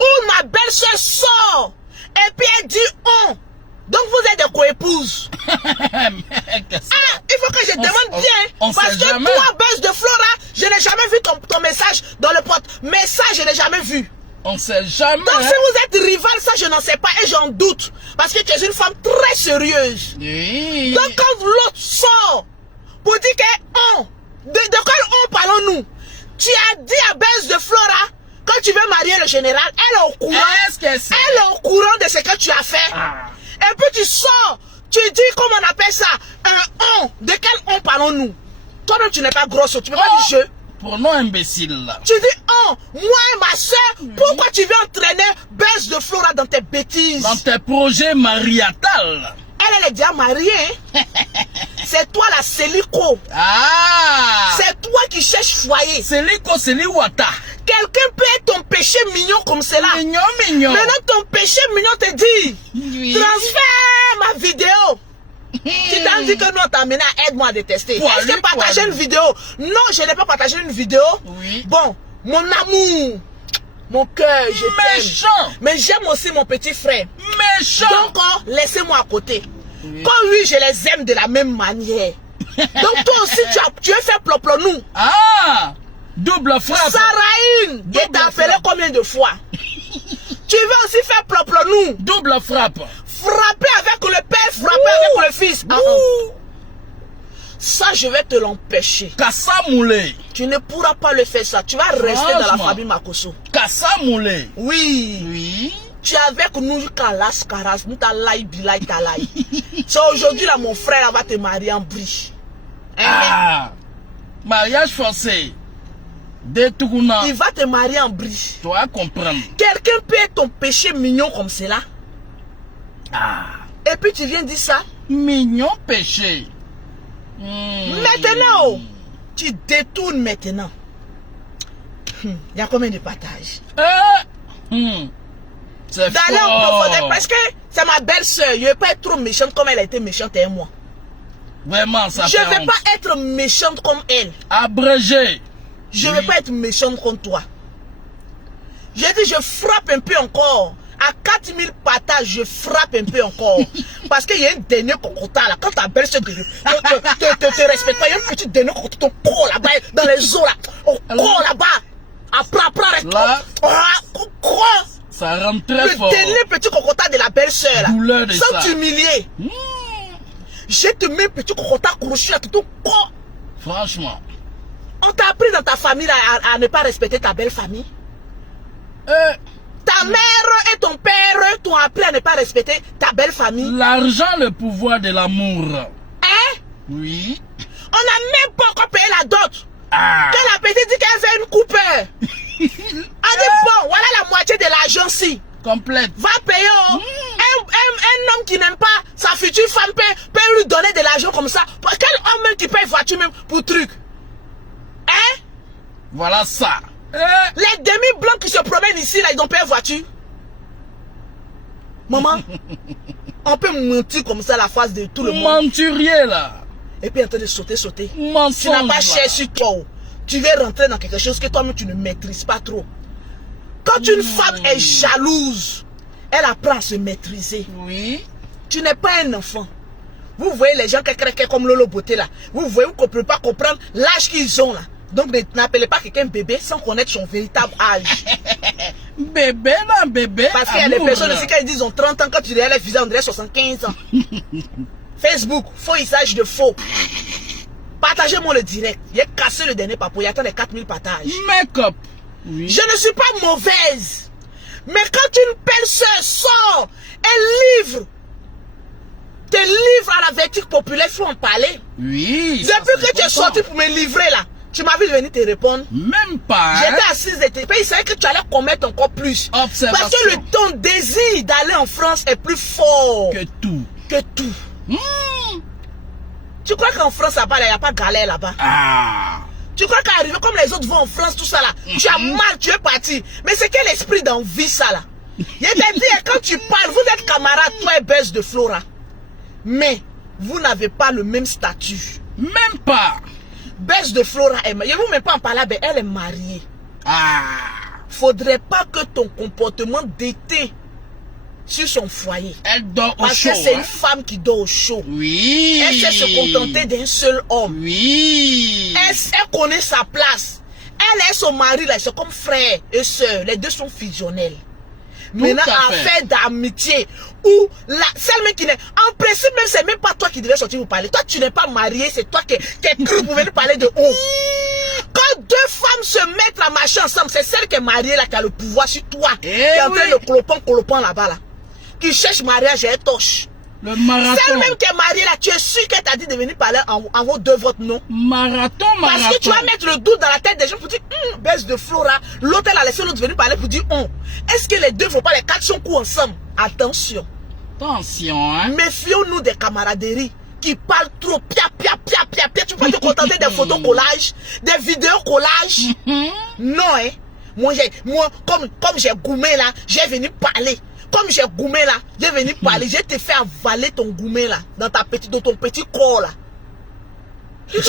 où ma belle-sœur sort et puis elle dit on. Donc vous êtes des co-épouses. Il faut que je demande bien. Parce que toi, baisse de Flora, je n'ai jamais vu ton message dans le porte. Message, je n'ai jamais vu. On sait jamais. Donc si vous êtes rival, ça je n'en sais pas et j'en doute. Parce que tu es une femme très sérieuse. Donc quand l'autre sort pour dire que de quel on parlons-nous? Tu as dit à baisse de Flora, quand tu veux marier le général, elle est au courant. Elle est au courant de ce que tu as fait. Et puis tu sors, tu dis, comment on appelle ça, un on. De quel on parlons-nous? Toi-même, tu n'es pas grosse, tu ne peux pas dire je. Pour non imbécile là. Tu dis, oh, moi et ma soeur, pourquoi tu veux entraîner baisse de Flora dans tes bêtises? Dans tes projets mariatales. Elle est déjà mariée. C'est toi la Célico. C'est toi qui cherches foyer. C'est l'Iko, c'est l'Iwata. Quelqu'un peut être ton péché mignon comme cela. Mignon, mignon. Maintenant, ton péché mignon te dit, Oui. transfère ma vidéo. Tu t'en dis que nous, on t'a amené à aide-moi à détester. Poilu, Est-ce que partager poilu. une vidéo? Non, je n'ai pas partagé une vidéo. Oui. Bon, mon amour, mon cœur, je t'aime. Méchant. Mais j'aime aussi mon petit frère. Méchant. Donc, laissez-moi à côté. Oui. Comme lui, je les aime de la même manière. Donc, toi aussi, tu veux faire ploplonou. Ah, double frappe. Sarahine, je Double t'ai appelé frappe. combien de fois? Tu veux aussi faire ploplonou. Double frappe. Frapper avec le père, frapper avec le fils. Ouh. Ça, je vais te l'empêcher. Kassamoulé. Tu ne pourras pas le faire ça. Tu vas rester dans la Franchement. famille Makoso. Kassamoulé. Oui. Oui. Tu es avec nous jusqu'à las caras. Nous t'alaï, bilaï, talaï. C'est aujourd'hui là, mon frère là, va te marier en brie. Ah. Mariage forcé. Détournant. Il va te marier en brie. Tu vas comprendre. Quelqu'un peut être ton péché mignon comme cela. Ah. Et puis tu viens dire ça. Mignon péché. Maintenant, tu détournes maintenant. Il y a combien de partages? C'est D'aller en fort. profondeur parce que c'est ma belle-sœur. Je ne vais pas être trop méchante comme elle a été méchante et moi. Vraiment, ça Je fait ne vais honte. pas être méchante comme elle. Abrégé. Je ne Oui. vais pas être méchante comme toi. J'ai dit, je frappe un peu encore. À 4000 partages, je frappe un peu encore. Parce qu'il y a un dernier cocotin là. Quand ta belle-sœur te respecte pas, il y a un petit dernier cocotin, ton corps là-bas, dans les os là. Au corps là-bas. Après, reste. Là. Quoi? Ça rentre très fort. Le dernier petit cocotin de la belle-sœur là. Douleur de Sans ça. t'humilier. Je te mets un petit cocotin crochu à ton corps. Franchement. On t'a appris dans ta famille là, à ne pas respecter ta belle famille. Ta mère et ton père t'ont appris à ne pas respecter ta belle famille. L'argent, le pouvoir de l'amour. Hein? Oui. On n'a même pas encore payé la dot. Ah. Quand la petite dit qu'elle fait une coupe. Elle dit bon, voilà la moitié de l'argent-ci. Complète. Va payer. Oh. Un homme qui n'aime pas sa future femme peut lui donner de l'argent comme ça. Quel homme même qui paye voiture même pour truc? Hein? Voilà ça. Les demi-blancs qui se promènent ici, là, ils ont payé voiture. Maman, on peut mentir comme ça à la face de tout le monde. Menturier là. Et puis en train de sauter. Mensonge. Tu n'as pas là. cher sur toi. Oh. Tu veux rentrer dans quelque chose que toi-même tu ne maîtrises pas trop. Quand une femme est jalouse, elle apprend à se maîtriser. Oui. Tu n'es pas un enfant. Vous voyez les gens comme Lolo Beauté là. Vous voyez, vous ne pouvez pas comprendre l'âge qu'ils ont là. Donc n'appelez pas quelqu'un bébé sans connaître son véritable âge. Bébé là, bébé. Parce qu'il y a des amour, personnes là. aussi qui disent ont 30 ans, quand tu regardes les visages, on dirait 75 ans. Facebook, faux usage de faux. Partagez-moi le direct. J'ai cassé le dernier papo, il y a les 4000 partages. Make-up. Oui. Je ne suis pas mauvaise. Mais quand une belle-sœur sort, elle te livre à la vertique populaire, il faut en parler. Oui. ça, Depuis c'est que tu es important. sorti pour me livrer là, tu m'as vu venir te répondre. Même pas. Hein? J'étais assise de tes pays, il savait que tu allais commettre encore plus. Observation. Parce que ton désir d'aller en France est plus fort Que tout. que tout. Tu crois qu'en France là-bas, il n'y a pas de galère là-bas? Ah. Tu crois qu'arriver comme les autres vont en France, tout ça là, tu as mal, tu es parti. Mais c'est quel esprit d'envie ça là? Je t'ai dit, quand tu parles, vous êtes camarades, toi et Buzz de Flora. Mais vous n'avez pas le même statut. Même pas. Buzz de Flora est mariée. Je ne vous mets pas en parler, mais elle est mariée. Ah. Faudrait pas que ton comportement d'été sur son foyer. Elle dort au Parce chaud. que c'est hein? une femme qui dort au chaud. Oui. Elle sait se contenter d'un seul homme. Oui. Elle connaît sa place. Elle et son mari, là, c'est comme frère et soeur. Les deux sont fusionnels. Maintenant, à fait. affaire d'amitié, ou celle même qui n'est... En principe, même, c'est même pas toi qui devais sortir vous parler. Toi, tu n'es pas marié, c'est toi qui es cru pour venir parler de haut. Quand deux femmes se mettent à marcher ensemble, c'est celle qui est mariée là, qui a le pouvoir sur toi. Qui est en train de clopant là-bas, là. Qui cherche mariage et elle torche. Le marathon. Celle même qui est mariée là, tu es sûr qu'elle t'a dit de venir parler en vos deux votre nom. Marathon. Parce que tu vas mettre le doute dans la tête des gens pour dire, baisse de Flora. L'autre, elle a laissé l'autre venir parler pour dire, est-ce que les deux ne font pas les 400 coups ensemble? Attention. Attention, hein. Méfions-nous des camaraderies qui parle trop. Pia. Tu peux te contenter des photos collages, des vidéos collages. Non, hein. Moi, comme j'ai goumé là, j'ai venu parler. Comme j'ai goumé là, j'ai venu parler. J'ai te fait avaler ton goumé là, dans ton petit corps là. J'ai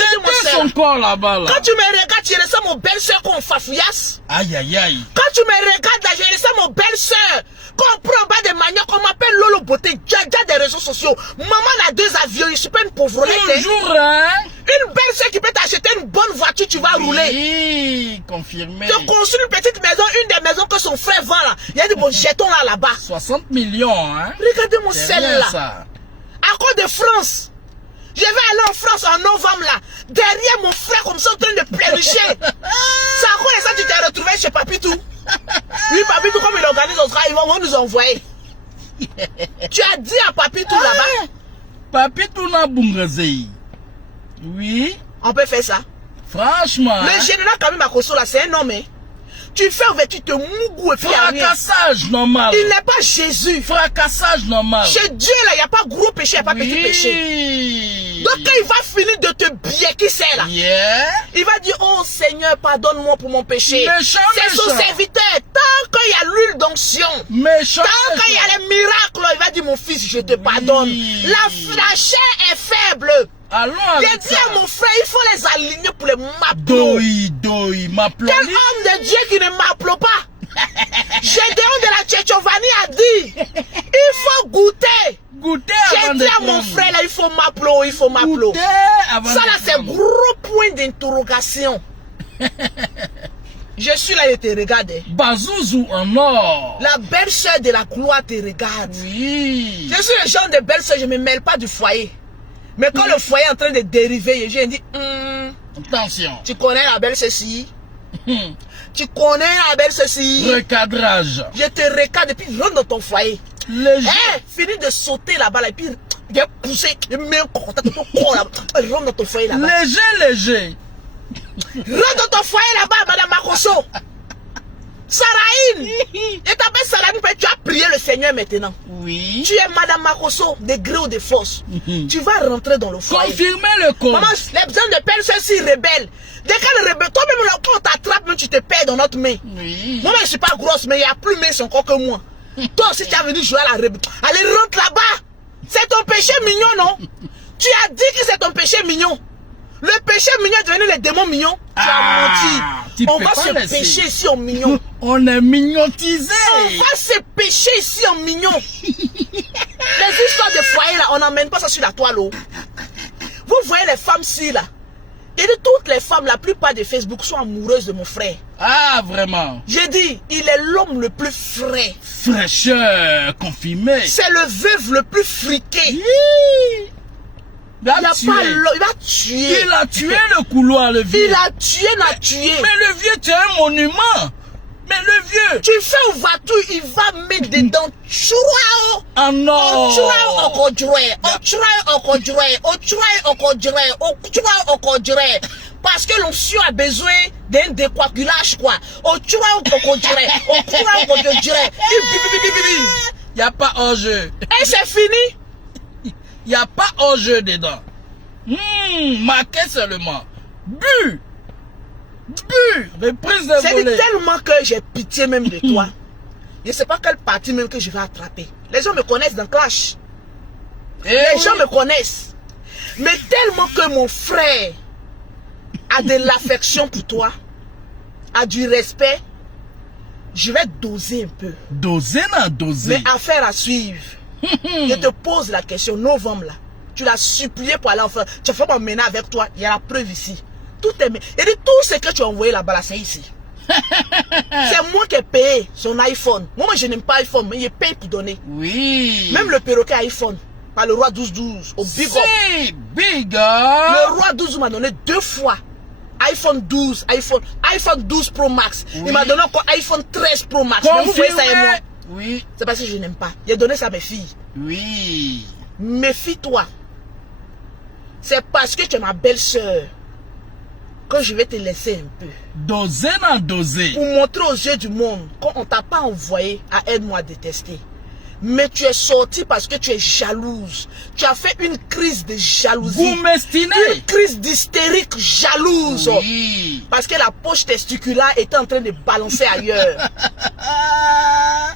son corps là-bas là. Quand tu me regardes, tu ressembles aux belles-sœurs qu'on fafouillasse. Aïe aïe aïe. Quand tu me regardes là, je ressemble aux belles-sœurs. Quand on prend en bas des manières, qu'on m'appelle Lolo Beauté, Djadia des réseaux sociaux. Maman a 2 avions, je suis pas une pauvrette. Bonjour hein. Une belle-sœur qui peut t'acheter une bonne voiture, tu vas rouler. Oui, confirmé. Tu construis une petite maison, une des maisons que son frère vend là. Il y a des bons jetons là-bas. 60 millions hein. Regardez mon C'est sel rien, là. ça. À cause de France. Je vais aller en France en novembre là. Derrière mon frère comme ça en train de pleurnicher. C'est à cause de ça que tu t'es retrouvé chez Papitou. Oui, Papitou, comme il organise au travail, ils vont nous envoyer. Tu as dit à Papitou là-bas. Papitou na Bungazei. Oui. On peut faire ça. Franchement. Le général Kami Makosso là, c'est un homme. Hein. Tu fais ouvert, tu te mougou et puis fracassage normal. Il n'est pas Jésus. Fracassage normal. Chez Dieu là, il n'y a pas gros péché, il n'y a pas petit péché. Donc quand il va finir de te bier, qui c'est là? Il va dire, oh Seigneur, pardonne-moi pour mon péché. C'est son serviteur. Tant qu'il y a l'huile d'onction, tant qu'il y a les miracles, il va dire, mon fils, je te pardonne. La chair est faible. J'ai dit à mon frère, il faut les aligner pour les m'appeler. Quel homme de Dieu qui ne m'appelle pas? Gédéon de la Tchétchovanie a dit, il faut goûter. J'ai dit à mon frère, là, il faut m'appeler, il faut m'appeler. Ça là, c'est gros point d'interrogation. Je suis là, je te regarde. Bazouzou en or. La belle-sœur de la gloire te regarde. Oui. Je suis le genre de belle-sœur, je ne me mêle pas du foyer. Mais quand le foyer est en train de dériver, j'ai dit, attention. Tu connais la belle ceci? Tu connais la belle ceci? Recadrage. Je te recadre et puis rentre dans ton foyer. Finis de sauter là-bas là, et puis j'ai poussé, je mets un contact dans ton corps là, rentre dans ton foyer là-bas. Léger. Rentre dans ton foyer là-bas, Madame Makosso. Sarahine. Je t'appelle Sarahine, tu as prié le Seigneur maintenant. Oui. Tu es Madame Makosso, de gré ou de force. Tu vas rentrer dans le foyer. Confirmez le code. Maman, les besoins de personnes si rebelles. Dès qu'elle rebelle, toi-même, quand on t'attrape, tu te perds dans notre main. Oui. Moi, je ne suis pas grosse, mais il y a plus mince encore que moi. Toi aussi, tu as venu jouer à la rebelle. Allez, rentre là-bas. C'est ton péché mignon, non? Tu as dit que c'est ton péché mignon. Le péché mignon est devenu le démon mignon. Tu as menti. On va se pécher ici en mignon. On est mignontisé. On va se pécher ici en mignon. Les histoires de foyer là, on n'emmène pas ça sur la toile. Vous voyez les femmes ci là. Et de toutes les femmes, la plupart de Facebook sont amoureuses de mon frère. Ah, vraiment? J'ai dit, il est l'homme le plus frais. Fraîcheur, confirmé. C'est le veuve le plus friqué. Oui. Il a tué. Il a tué le couloir, le vieux. Il a tué. Mais le vieux, tu es un monument. Mais le vieux. Tu fais une voiture, il va mettre dedans. Chouao. Ah non. Parce que l'onction a besoin d'un décoagulage, quoi. Il n'y a pas hors-jeu. Et c'est fini. Il n'y a pas hors-jeu dedans. Marqué seulement. Bu. Reprise de volée. C'est tellement que j'ai pitié même de toi. Je ne sais pas quelle partie même que je vais attraper. Les gens me connaissent dans Clash. Les gens me connaissent. Mais tellement que mon frère a de l'affection pour toi, a du respect, je vais doser un peu. Doser. Mais affaire à suivre. Je te pose la question, novembre là. Tu l'as supplié pour aller en France. Tu as fait m'emmener avec toi. Il y a la preuve ici. Tout est... Et de tout ce que tu as envoyé là-bas, c'est ici. C'est moi qui ai payé son iPhone. Moi, je n'aime pas iPhone, mais il paye pour donner. Oui. Même le perroquet iPhone, par le roi 1212, au Big Up. C'est Big Up. Le roi 12 m'a donné 2 fois. iPhone 12, iPhone 12 Pro Max. Oui. Il m'a donné encore iPhone 13 Pro Max. Mais vous voyez ça et moi. Oui. C'est parce que je n'aime pas. Il a donné ça à mes filles. Oui. Méfie-toi. C'est parce que tu es ma belle-sœur que je vais te laisser un peu. Doser. Pour montrer aux yeux du monde qu'on ne t'a pas envoyé à aide-moi à détester. Mais tu es sorti parce que tu es jalouse. Tu as fait une crise de jalousie. Une crise d'hystérique jalouse. Oui. Parce que la poche testiculaire était en train de balancer ailleurs.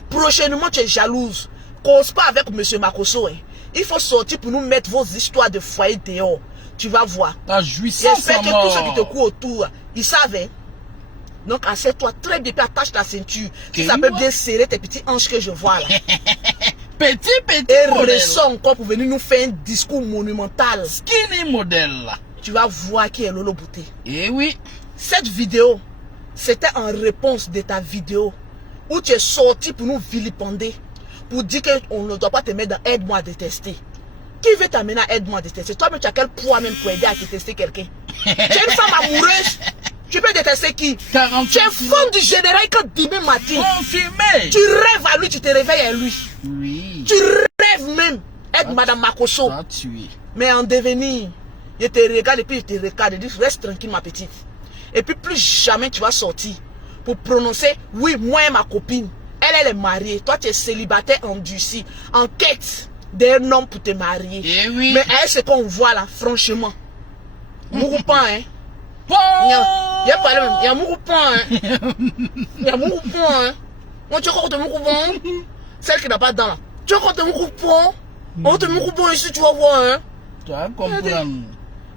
Prochainement, tu es jalouse. Cause pas avec M. Makosso. Hein. Il faut sortir pour nous mettre vos histoires de foyer dehors. Tu vas voir. La jouissance. J'espère que tous ceux qui te courent autour, ils savaient. Donc, assieds-toi très bien, puis attache ta ceinture. Si ça peut bien serrer tes petits hanches que je vois là. Petit. Et ressort encore pour venir nous faire un discours monumental. Skinny modèle là. Tu vas voir qui est Lolo Beauté. Eh oui. Cette vidéo, c'était en réponse de ta vidéo où tu es sorti pour nous vilipender. Pour dire qu'on ne doit pas te mettre dans aide-moi à détester. Qui veut t'amener à aide-moi à détester? Toi-même, tu as quel poids même pour aider à détester quelqu'un? Tu es une femme amoureuse. Tu peux détester qui? Tu es femme du général quand demain matin. Confirmé. Tu rêves à lui, tu te réveilles à lui. Oui. Tu rêves même être Madame Makosso. Mais en devenir, je te regarde et puis je te regarde. Je dis, reste tranquille ma petite. Et puis plus jamais tu vas sortir pour prononcer, oui, moi et ma copine. Elle est mariée. Toi, tu es célibataire endurci, en quête d'un homme pour te marier. Eh oui. Mais elle, ce qu'on voit là, franchement, Mouroupan, hein. Il y a pas le même. Il y a Mouroupan, hein. Il y a Mouroupan, hein. Moi, tu crois que tu Mouroupan? Celle qui n'a pas de dents là. Tu crois que tu Mouroupan? On te Mouroupan ici, tu vas voir, hein. Tu vas comprendre.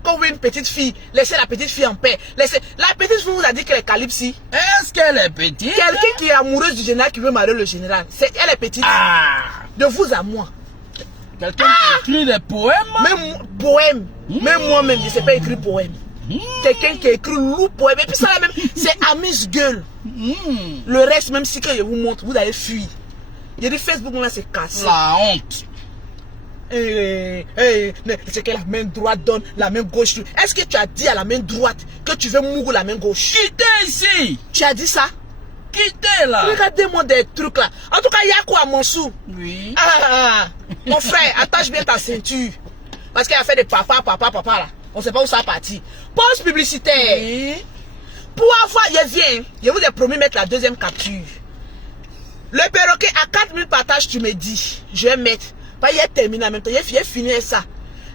Quand vous voyez une petite fille, laissez la petite fille en paix. Laissez... La petite fille vous a dit qu'elle est calypsie. Est-ce qu'elle est petite? Quelqu'un qui est amoureuse du général qui veut marier le général. Elle est petite. Ah. De vous à moi. Quelqu'un qui écrit des poèmes? Même poème. Même moi-même, je ne sais pas écrire poème. Quelqu'un qui écrit loup poème. Et puis ça même, c'est Amis Gueule. Le reste, même si quand je vous montre, vous allez fuir. Il y a des Facebook, là, c'est cassé. La honte. C'est que la main droite donne, la main gauche. Est-ce que tu as dit à la main droite que tu veux mourir la main gauche? Quittez ici. Tu as dit ça? Quittez là. Regardez-moi des trucs là. En tout cas, il y a quoi, Monsou? Oui. Mon frère, attache bien ta ceinture. Parce qu'il a fait des papa là. On ne sait pas où ça a parti. Pause publicitaire. Oui. Pour avoir, je vous ai promis mettre la deuxième capture. Le perroquet à 4000 partages, tu me dis. Je vais mettre. Il est terminé en même temps. Il est fini ça.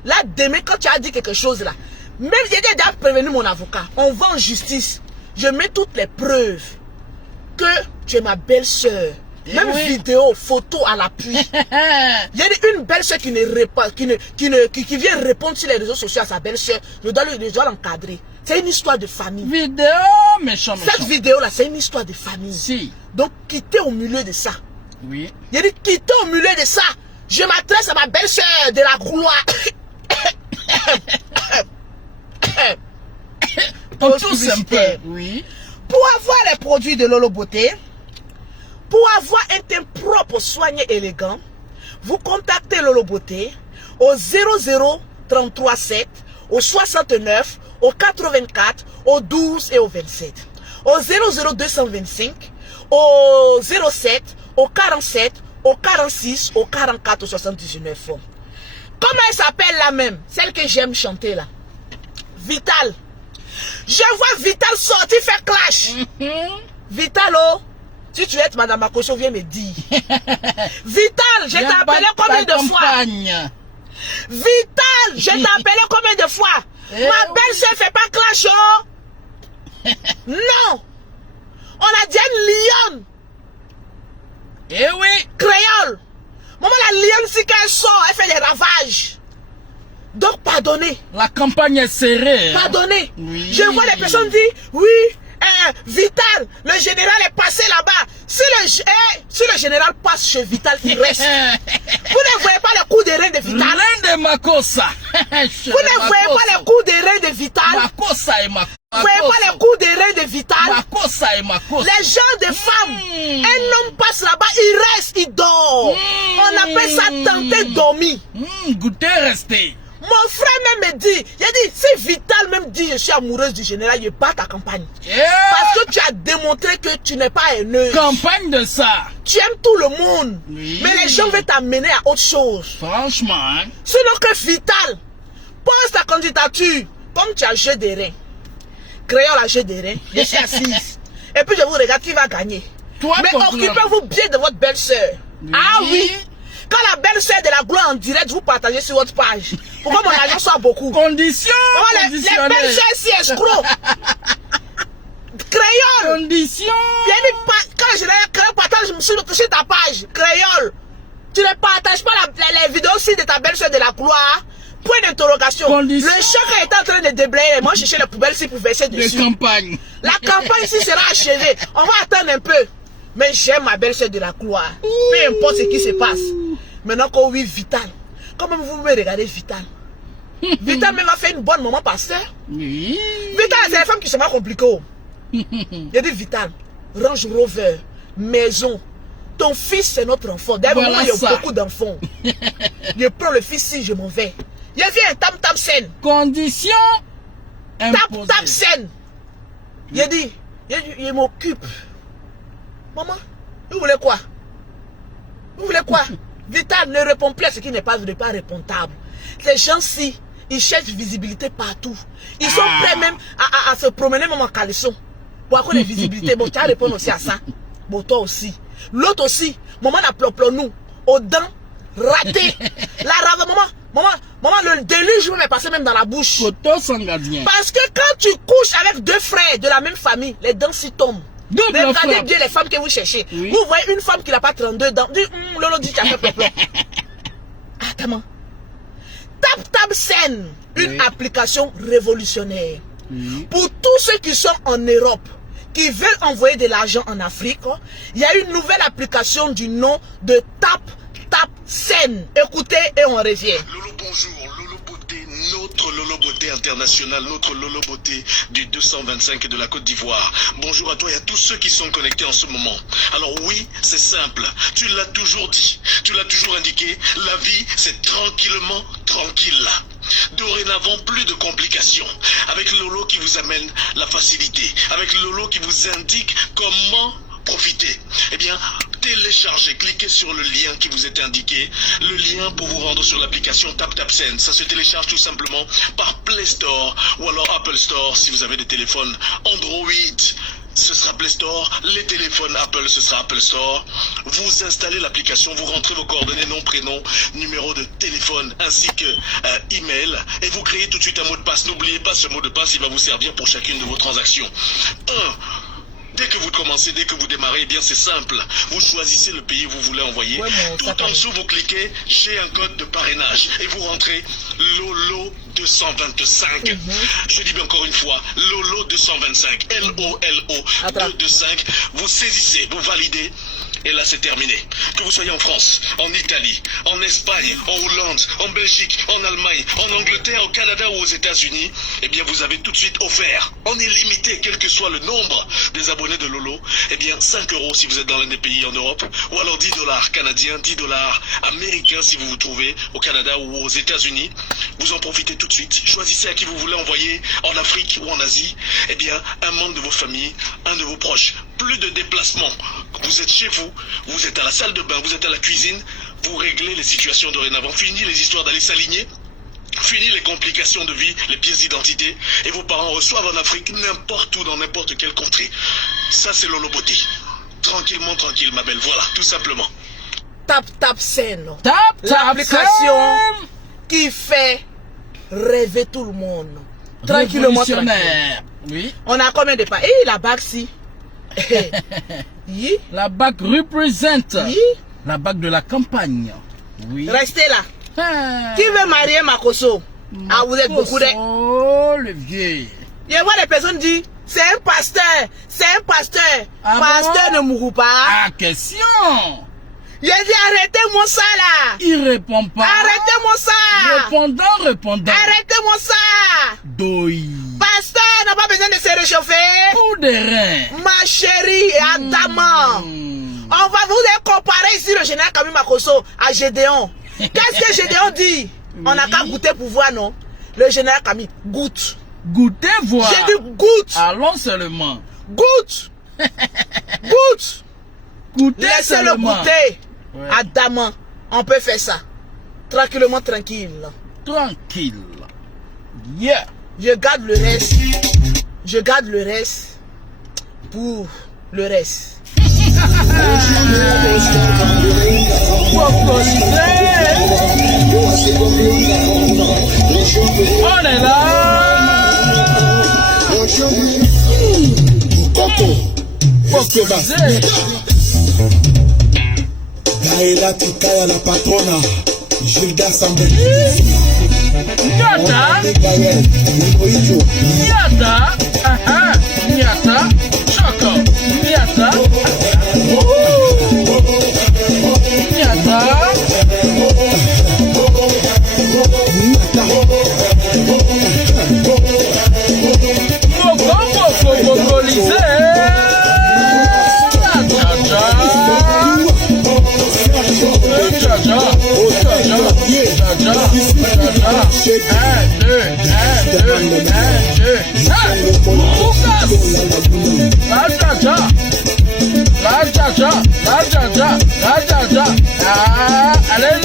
Là, demain, quand tu as dit quelque chose là, même j'ai déjà prévenu mon avocat. On va en justice. Je mets toutes les preuves que tu es ma belle-sœur. Même vidéo, photo à l'appui. Il y a une belle-sœur qui vient répondre sur les réseaux sociaux à sa belle-sœur. Je dois l'encadrer. C'est une histoire de famille. Vidéo, méchant. Cette vidéo-là, c'est une histoire de famille. Si. Donc, quittez au milieu de ça. Oui. Il a dit, quittez au milieu de ça. Je m'adresse à ma belle-sœur de la couloir. Tout simple. Oui. Pour avoir les produits de Lolo Beauté, pour avoir un teint propre, soigné, élégant, vous contactez Lolo Beauté au 00337, au 69, au 84, au 12 et au 27. Au 00225, au 07, au 47, au 46, au 44, au 79. Comment elle s'appelle la même? Celle que j'aime chanter là. Vital. Je vois Vital sortir faire clash. Vital, oh. Si tu es Madame Makosso, viens me dire. Vital, je t'ai appelé combien de fois? Vital, je t'ai appelé combien de fois? Ma belle-sœur fait pas clash, oh. Non. On a dit une lionne. Eh oui. Créole. Maman, la lionne, si qu'elle sort, elle fait des ravages. Donc, pardonnez. La campagne est serrée. Pardonnez. Oui. Je vois les personnes dire, oui, Vital, le général est passé là-bas. Si le général passe chez Vital, il reste. Vous ne voyez pas le coup de rein de Vital? Reine de Makossa. Vous ne voyez pas le coup de rein de Vital? Makossa et Makossa. Vous ne voyez pas le coup de rein de Vital? Makossa et Makossa. Les gens de femmes, un homme passe là-bas, il reste, il dort. On appelle ça tenter dormir. Goûter rester. Mon frère même me dit, il a dit, si Vital même dit je suis amoureuse du général, je bats ta campagne. Parce que tu as démontré que tu n'es pas haineuse. Campagne de ça. Tu aimes tout le monde. Oui. Mais les gens veulent t'amener à autre chose. Franchement, hein? Sinon que Vital, pose ta candidature. Comme tu as jeu des reins. Créons la jeu des reins. Je suis assise. Et puis je vous regarde qui va gagner. Toi, mais occupez-vous bien de votre belle-sœur. Oui. Ah oui. Quand la belle-sœur de la gloire en direct, vous partagez sur votre page. Pourquoi mon argent soit beaucoup? Condition Les belles-sœurs si escrocs. Créole. Condition. Quand le général Créole partage sur ta page, Créole, tu ne partages pas les vidéos aussi de ta belle-sœur de la gloire. Point d'interrogation. Le choc est en train de déblayer. Moi, chercher les poubelles ici pour verser dessus. De campagne. La campagne ici sera achevée. On va attendre un peu. Mais j'aime ma belle-sœur de la gloire. Peu importe ce qui se passe. Maintenant qu'on vit Vital. Comment vous me regardez Vital? Vital même a fait une bonne maman pasteur. Oui. Vital, c'est les femmes qui sont pas compliquées. Il dit Vital, Range Rover, maison. Ton fils c'est notre enfant. D'ailleurs, voilà, il y a beaucoup d'enfants. Je prends le fils si je m'en vais. Il vient tam scène. Condition imposée. Tap scène. Il dit, il m'occupe. Maman, vous voulez quoi? Vous voulez quoi? Vital ne répond plus à ce qui n'est pas répondable. Les gens-ci, ils cherchent visibilité partout. Ils sont prêts même à se promener même en caleçon. Pour avoir des visibilités. Bon, tu as répondu aussi à ça. Bon, toi aussi. L'autre aussi. Maman n'a ploplo nous. Aux dents ratées. La rave, maman, le déluge m'est passé même dans la bouche. Photo sans gardien. Parce que quand tu couches avec deux frères de la même famille, les dents s'y tombent. Regardez bien les femmes que vous cherchez. Oui. Vous voyez une femme qui n'a pas 32 dents. Lolo dit tu as fait ploplo. Attends. Tap Scène, une application révolutionnaire. Pour tous ceux qui sont en Europe, qui veulent envoyer de l'argent en Afrique, il y a une nouvelle application du nom de Tap Scène. Écoutez et on revient. Lolo, bonjour. Lolo Beauté, notre Lolo Beauté international, notre Lolo Beauté du 225 de la Côte d'Ivoire. Bonjour à toi et à tous ceux qui sont connectés en ce moment. Alors oui, c'est simple. Tu l'as toujours dit, tu l'as toujours indiqué. La vie, c'est tranquillement tranquille. Dorénavant, plus de complications. Avec Lolo qui vous amène la facilité. Avec Lolo qui vous indique comment profiter. Eh bien, téléchargez, cliquez sur le lien qui vous est indiqué. Le lien pour vous rendre sur l'application Tap Scène. Ça se télécharge tout simplement par Play Store ou alors Apple Store si vous avez des téléphones Android. Ce sera Play Store, les téléphones Apple, ce sera Apple Store. Vous installez l'application, vous rentrez vos coordonnées, nom, prénom, numéro de téléphone ainsi que email et vous créez tout de suite un mot de passe. N'oubliez pas ce mot de passe, il va vous servir pour chacune de vos transactions. Dès que vous commencez, dès que vous démarrez, eh bien c'est simple. Vous choisissez le pays où vous voulez envoyer. Ouais, tout en dessous, vous cliquez, j'ai un code de parrainage et vous rentrez Lolo 225. Je dis bien encore une fois, Lolo 225. L-O-L-O 225. Vous saisissez, vous validez. Et là c'est terminé. Que vous soyez en France, en Italie, en Espagne, en Hollande, en Belgique, en Allemagne, en Angleterre, au Canada ou aux États-Unis, eh bien vous avez tout de suite offert, en illimité, quel que soit le nombre des abonnés de Lolo, eh bien 5 € si vous êtes dans l'un des pays en Europe, ou alors 10 $ canadiens, 10 $ américains si vous vous trouvez au Canada ou aux États-Unis. Vous en profitez tout de suite. Choisissez à qui vous voulez envoyer, en Afrique ou en Asie, eh bien un membre de vos familles, un de vos proches. Plus de déplacements. Vous êtes chez vous, vous êtes à la salle de bain, vous êtes à la cuisine, vous réglez les situations dorénavant. Fini les histoires d'aller s'aligner, fini les complications de vie, les pièces d'identité, et vos parents reçoivent en Afrique n'importe où, dans n'importe quelle contrée. Ça c'est Lolo Beauté. Tranquillement, tranquille ma belle, voilà, tout simplement. Tap Scène. L'application qui fait rêver tout le monde. Tranquillement, tranquille. Oui. On a combien de pas? Et la bague si. La bague représente la bague de la campagne. Oui. Restez là. Qui veut marier Makoso? Ah, vous êtes beaucoup de... Oh, le vieux. Il y a des personnes qui disent, c'est un pasteur. C'est un pasteur. Pasteur ne mourra pas. Ah, question. Il a dit, arrêtez-moi ça là. Il répond pas. Arrêtez-moi ça. Répondant. Arrêtez-moi ça. Doi. Pasteur n'a pas besoin de se réchauffer. Pour des reins. Ma chérie Adama. On va vous comparer ici le général Camille Makoso à Gédéon. Qu'est-ce que Gédéon dit? On n'a qu'à goûter pour voir, non? Le général Camille, goûte. Goûtez voir. J'ai dit goûte. Allons seulement. Goûte. Goûte. Laissez-le goûter. Adama, on peut faire ça. Tranquillement, tranquille. Tranquille. Yeah. Je garde le reste. Je garde le reste pour le reste. On est là. Gaëla Tikaya la patrona, Gilda Sambé. Nyata. Nyata. Aha. Nyata. Choco. Nyata. Nyata. Allez,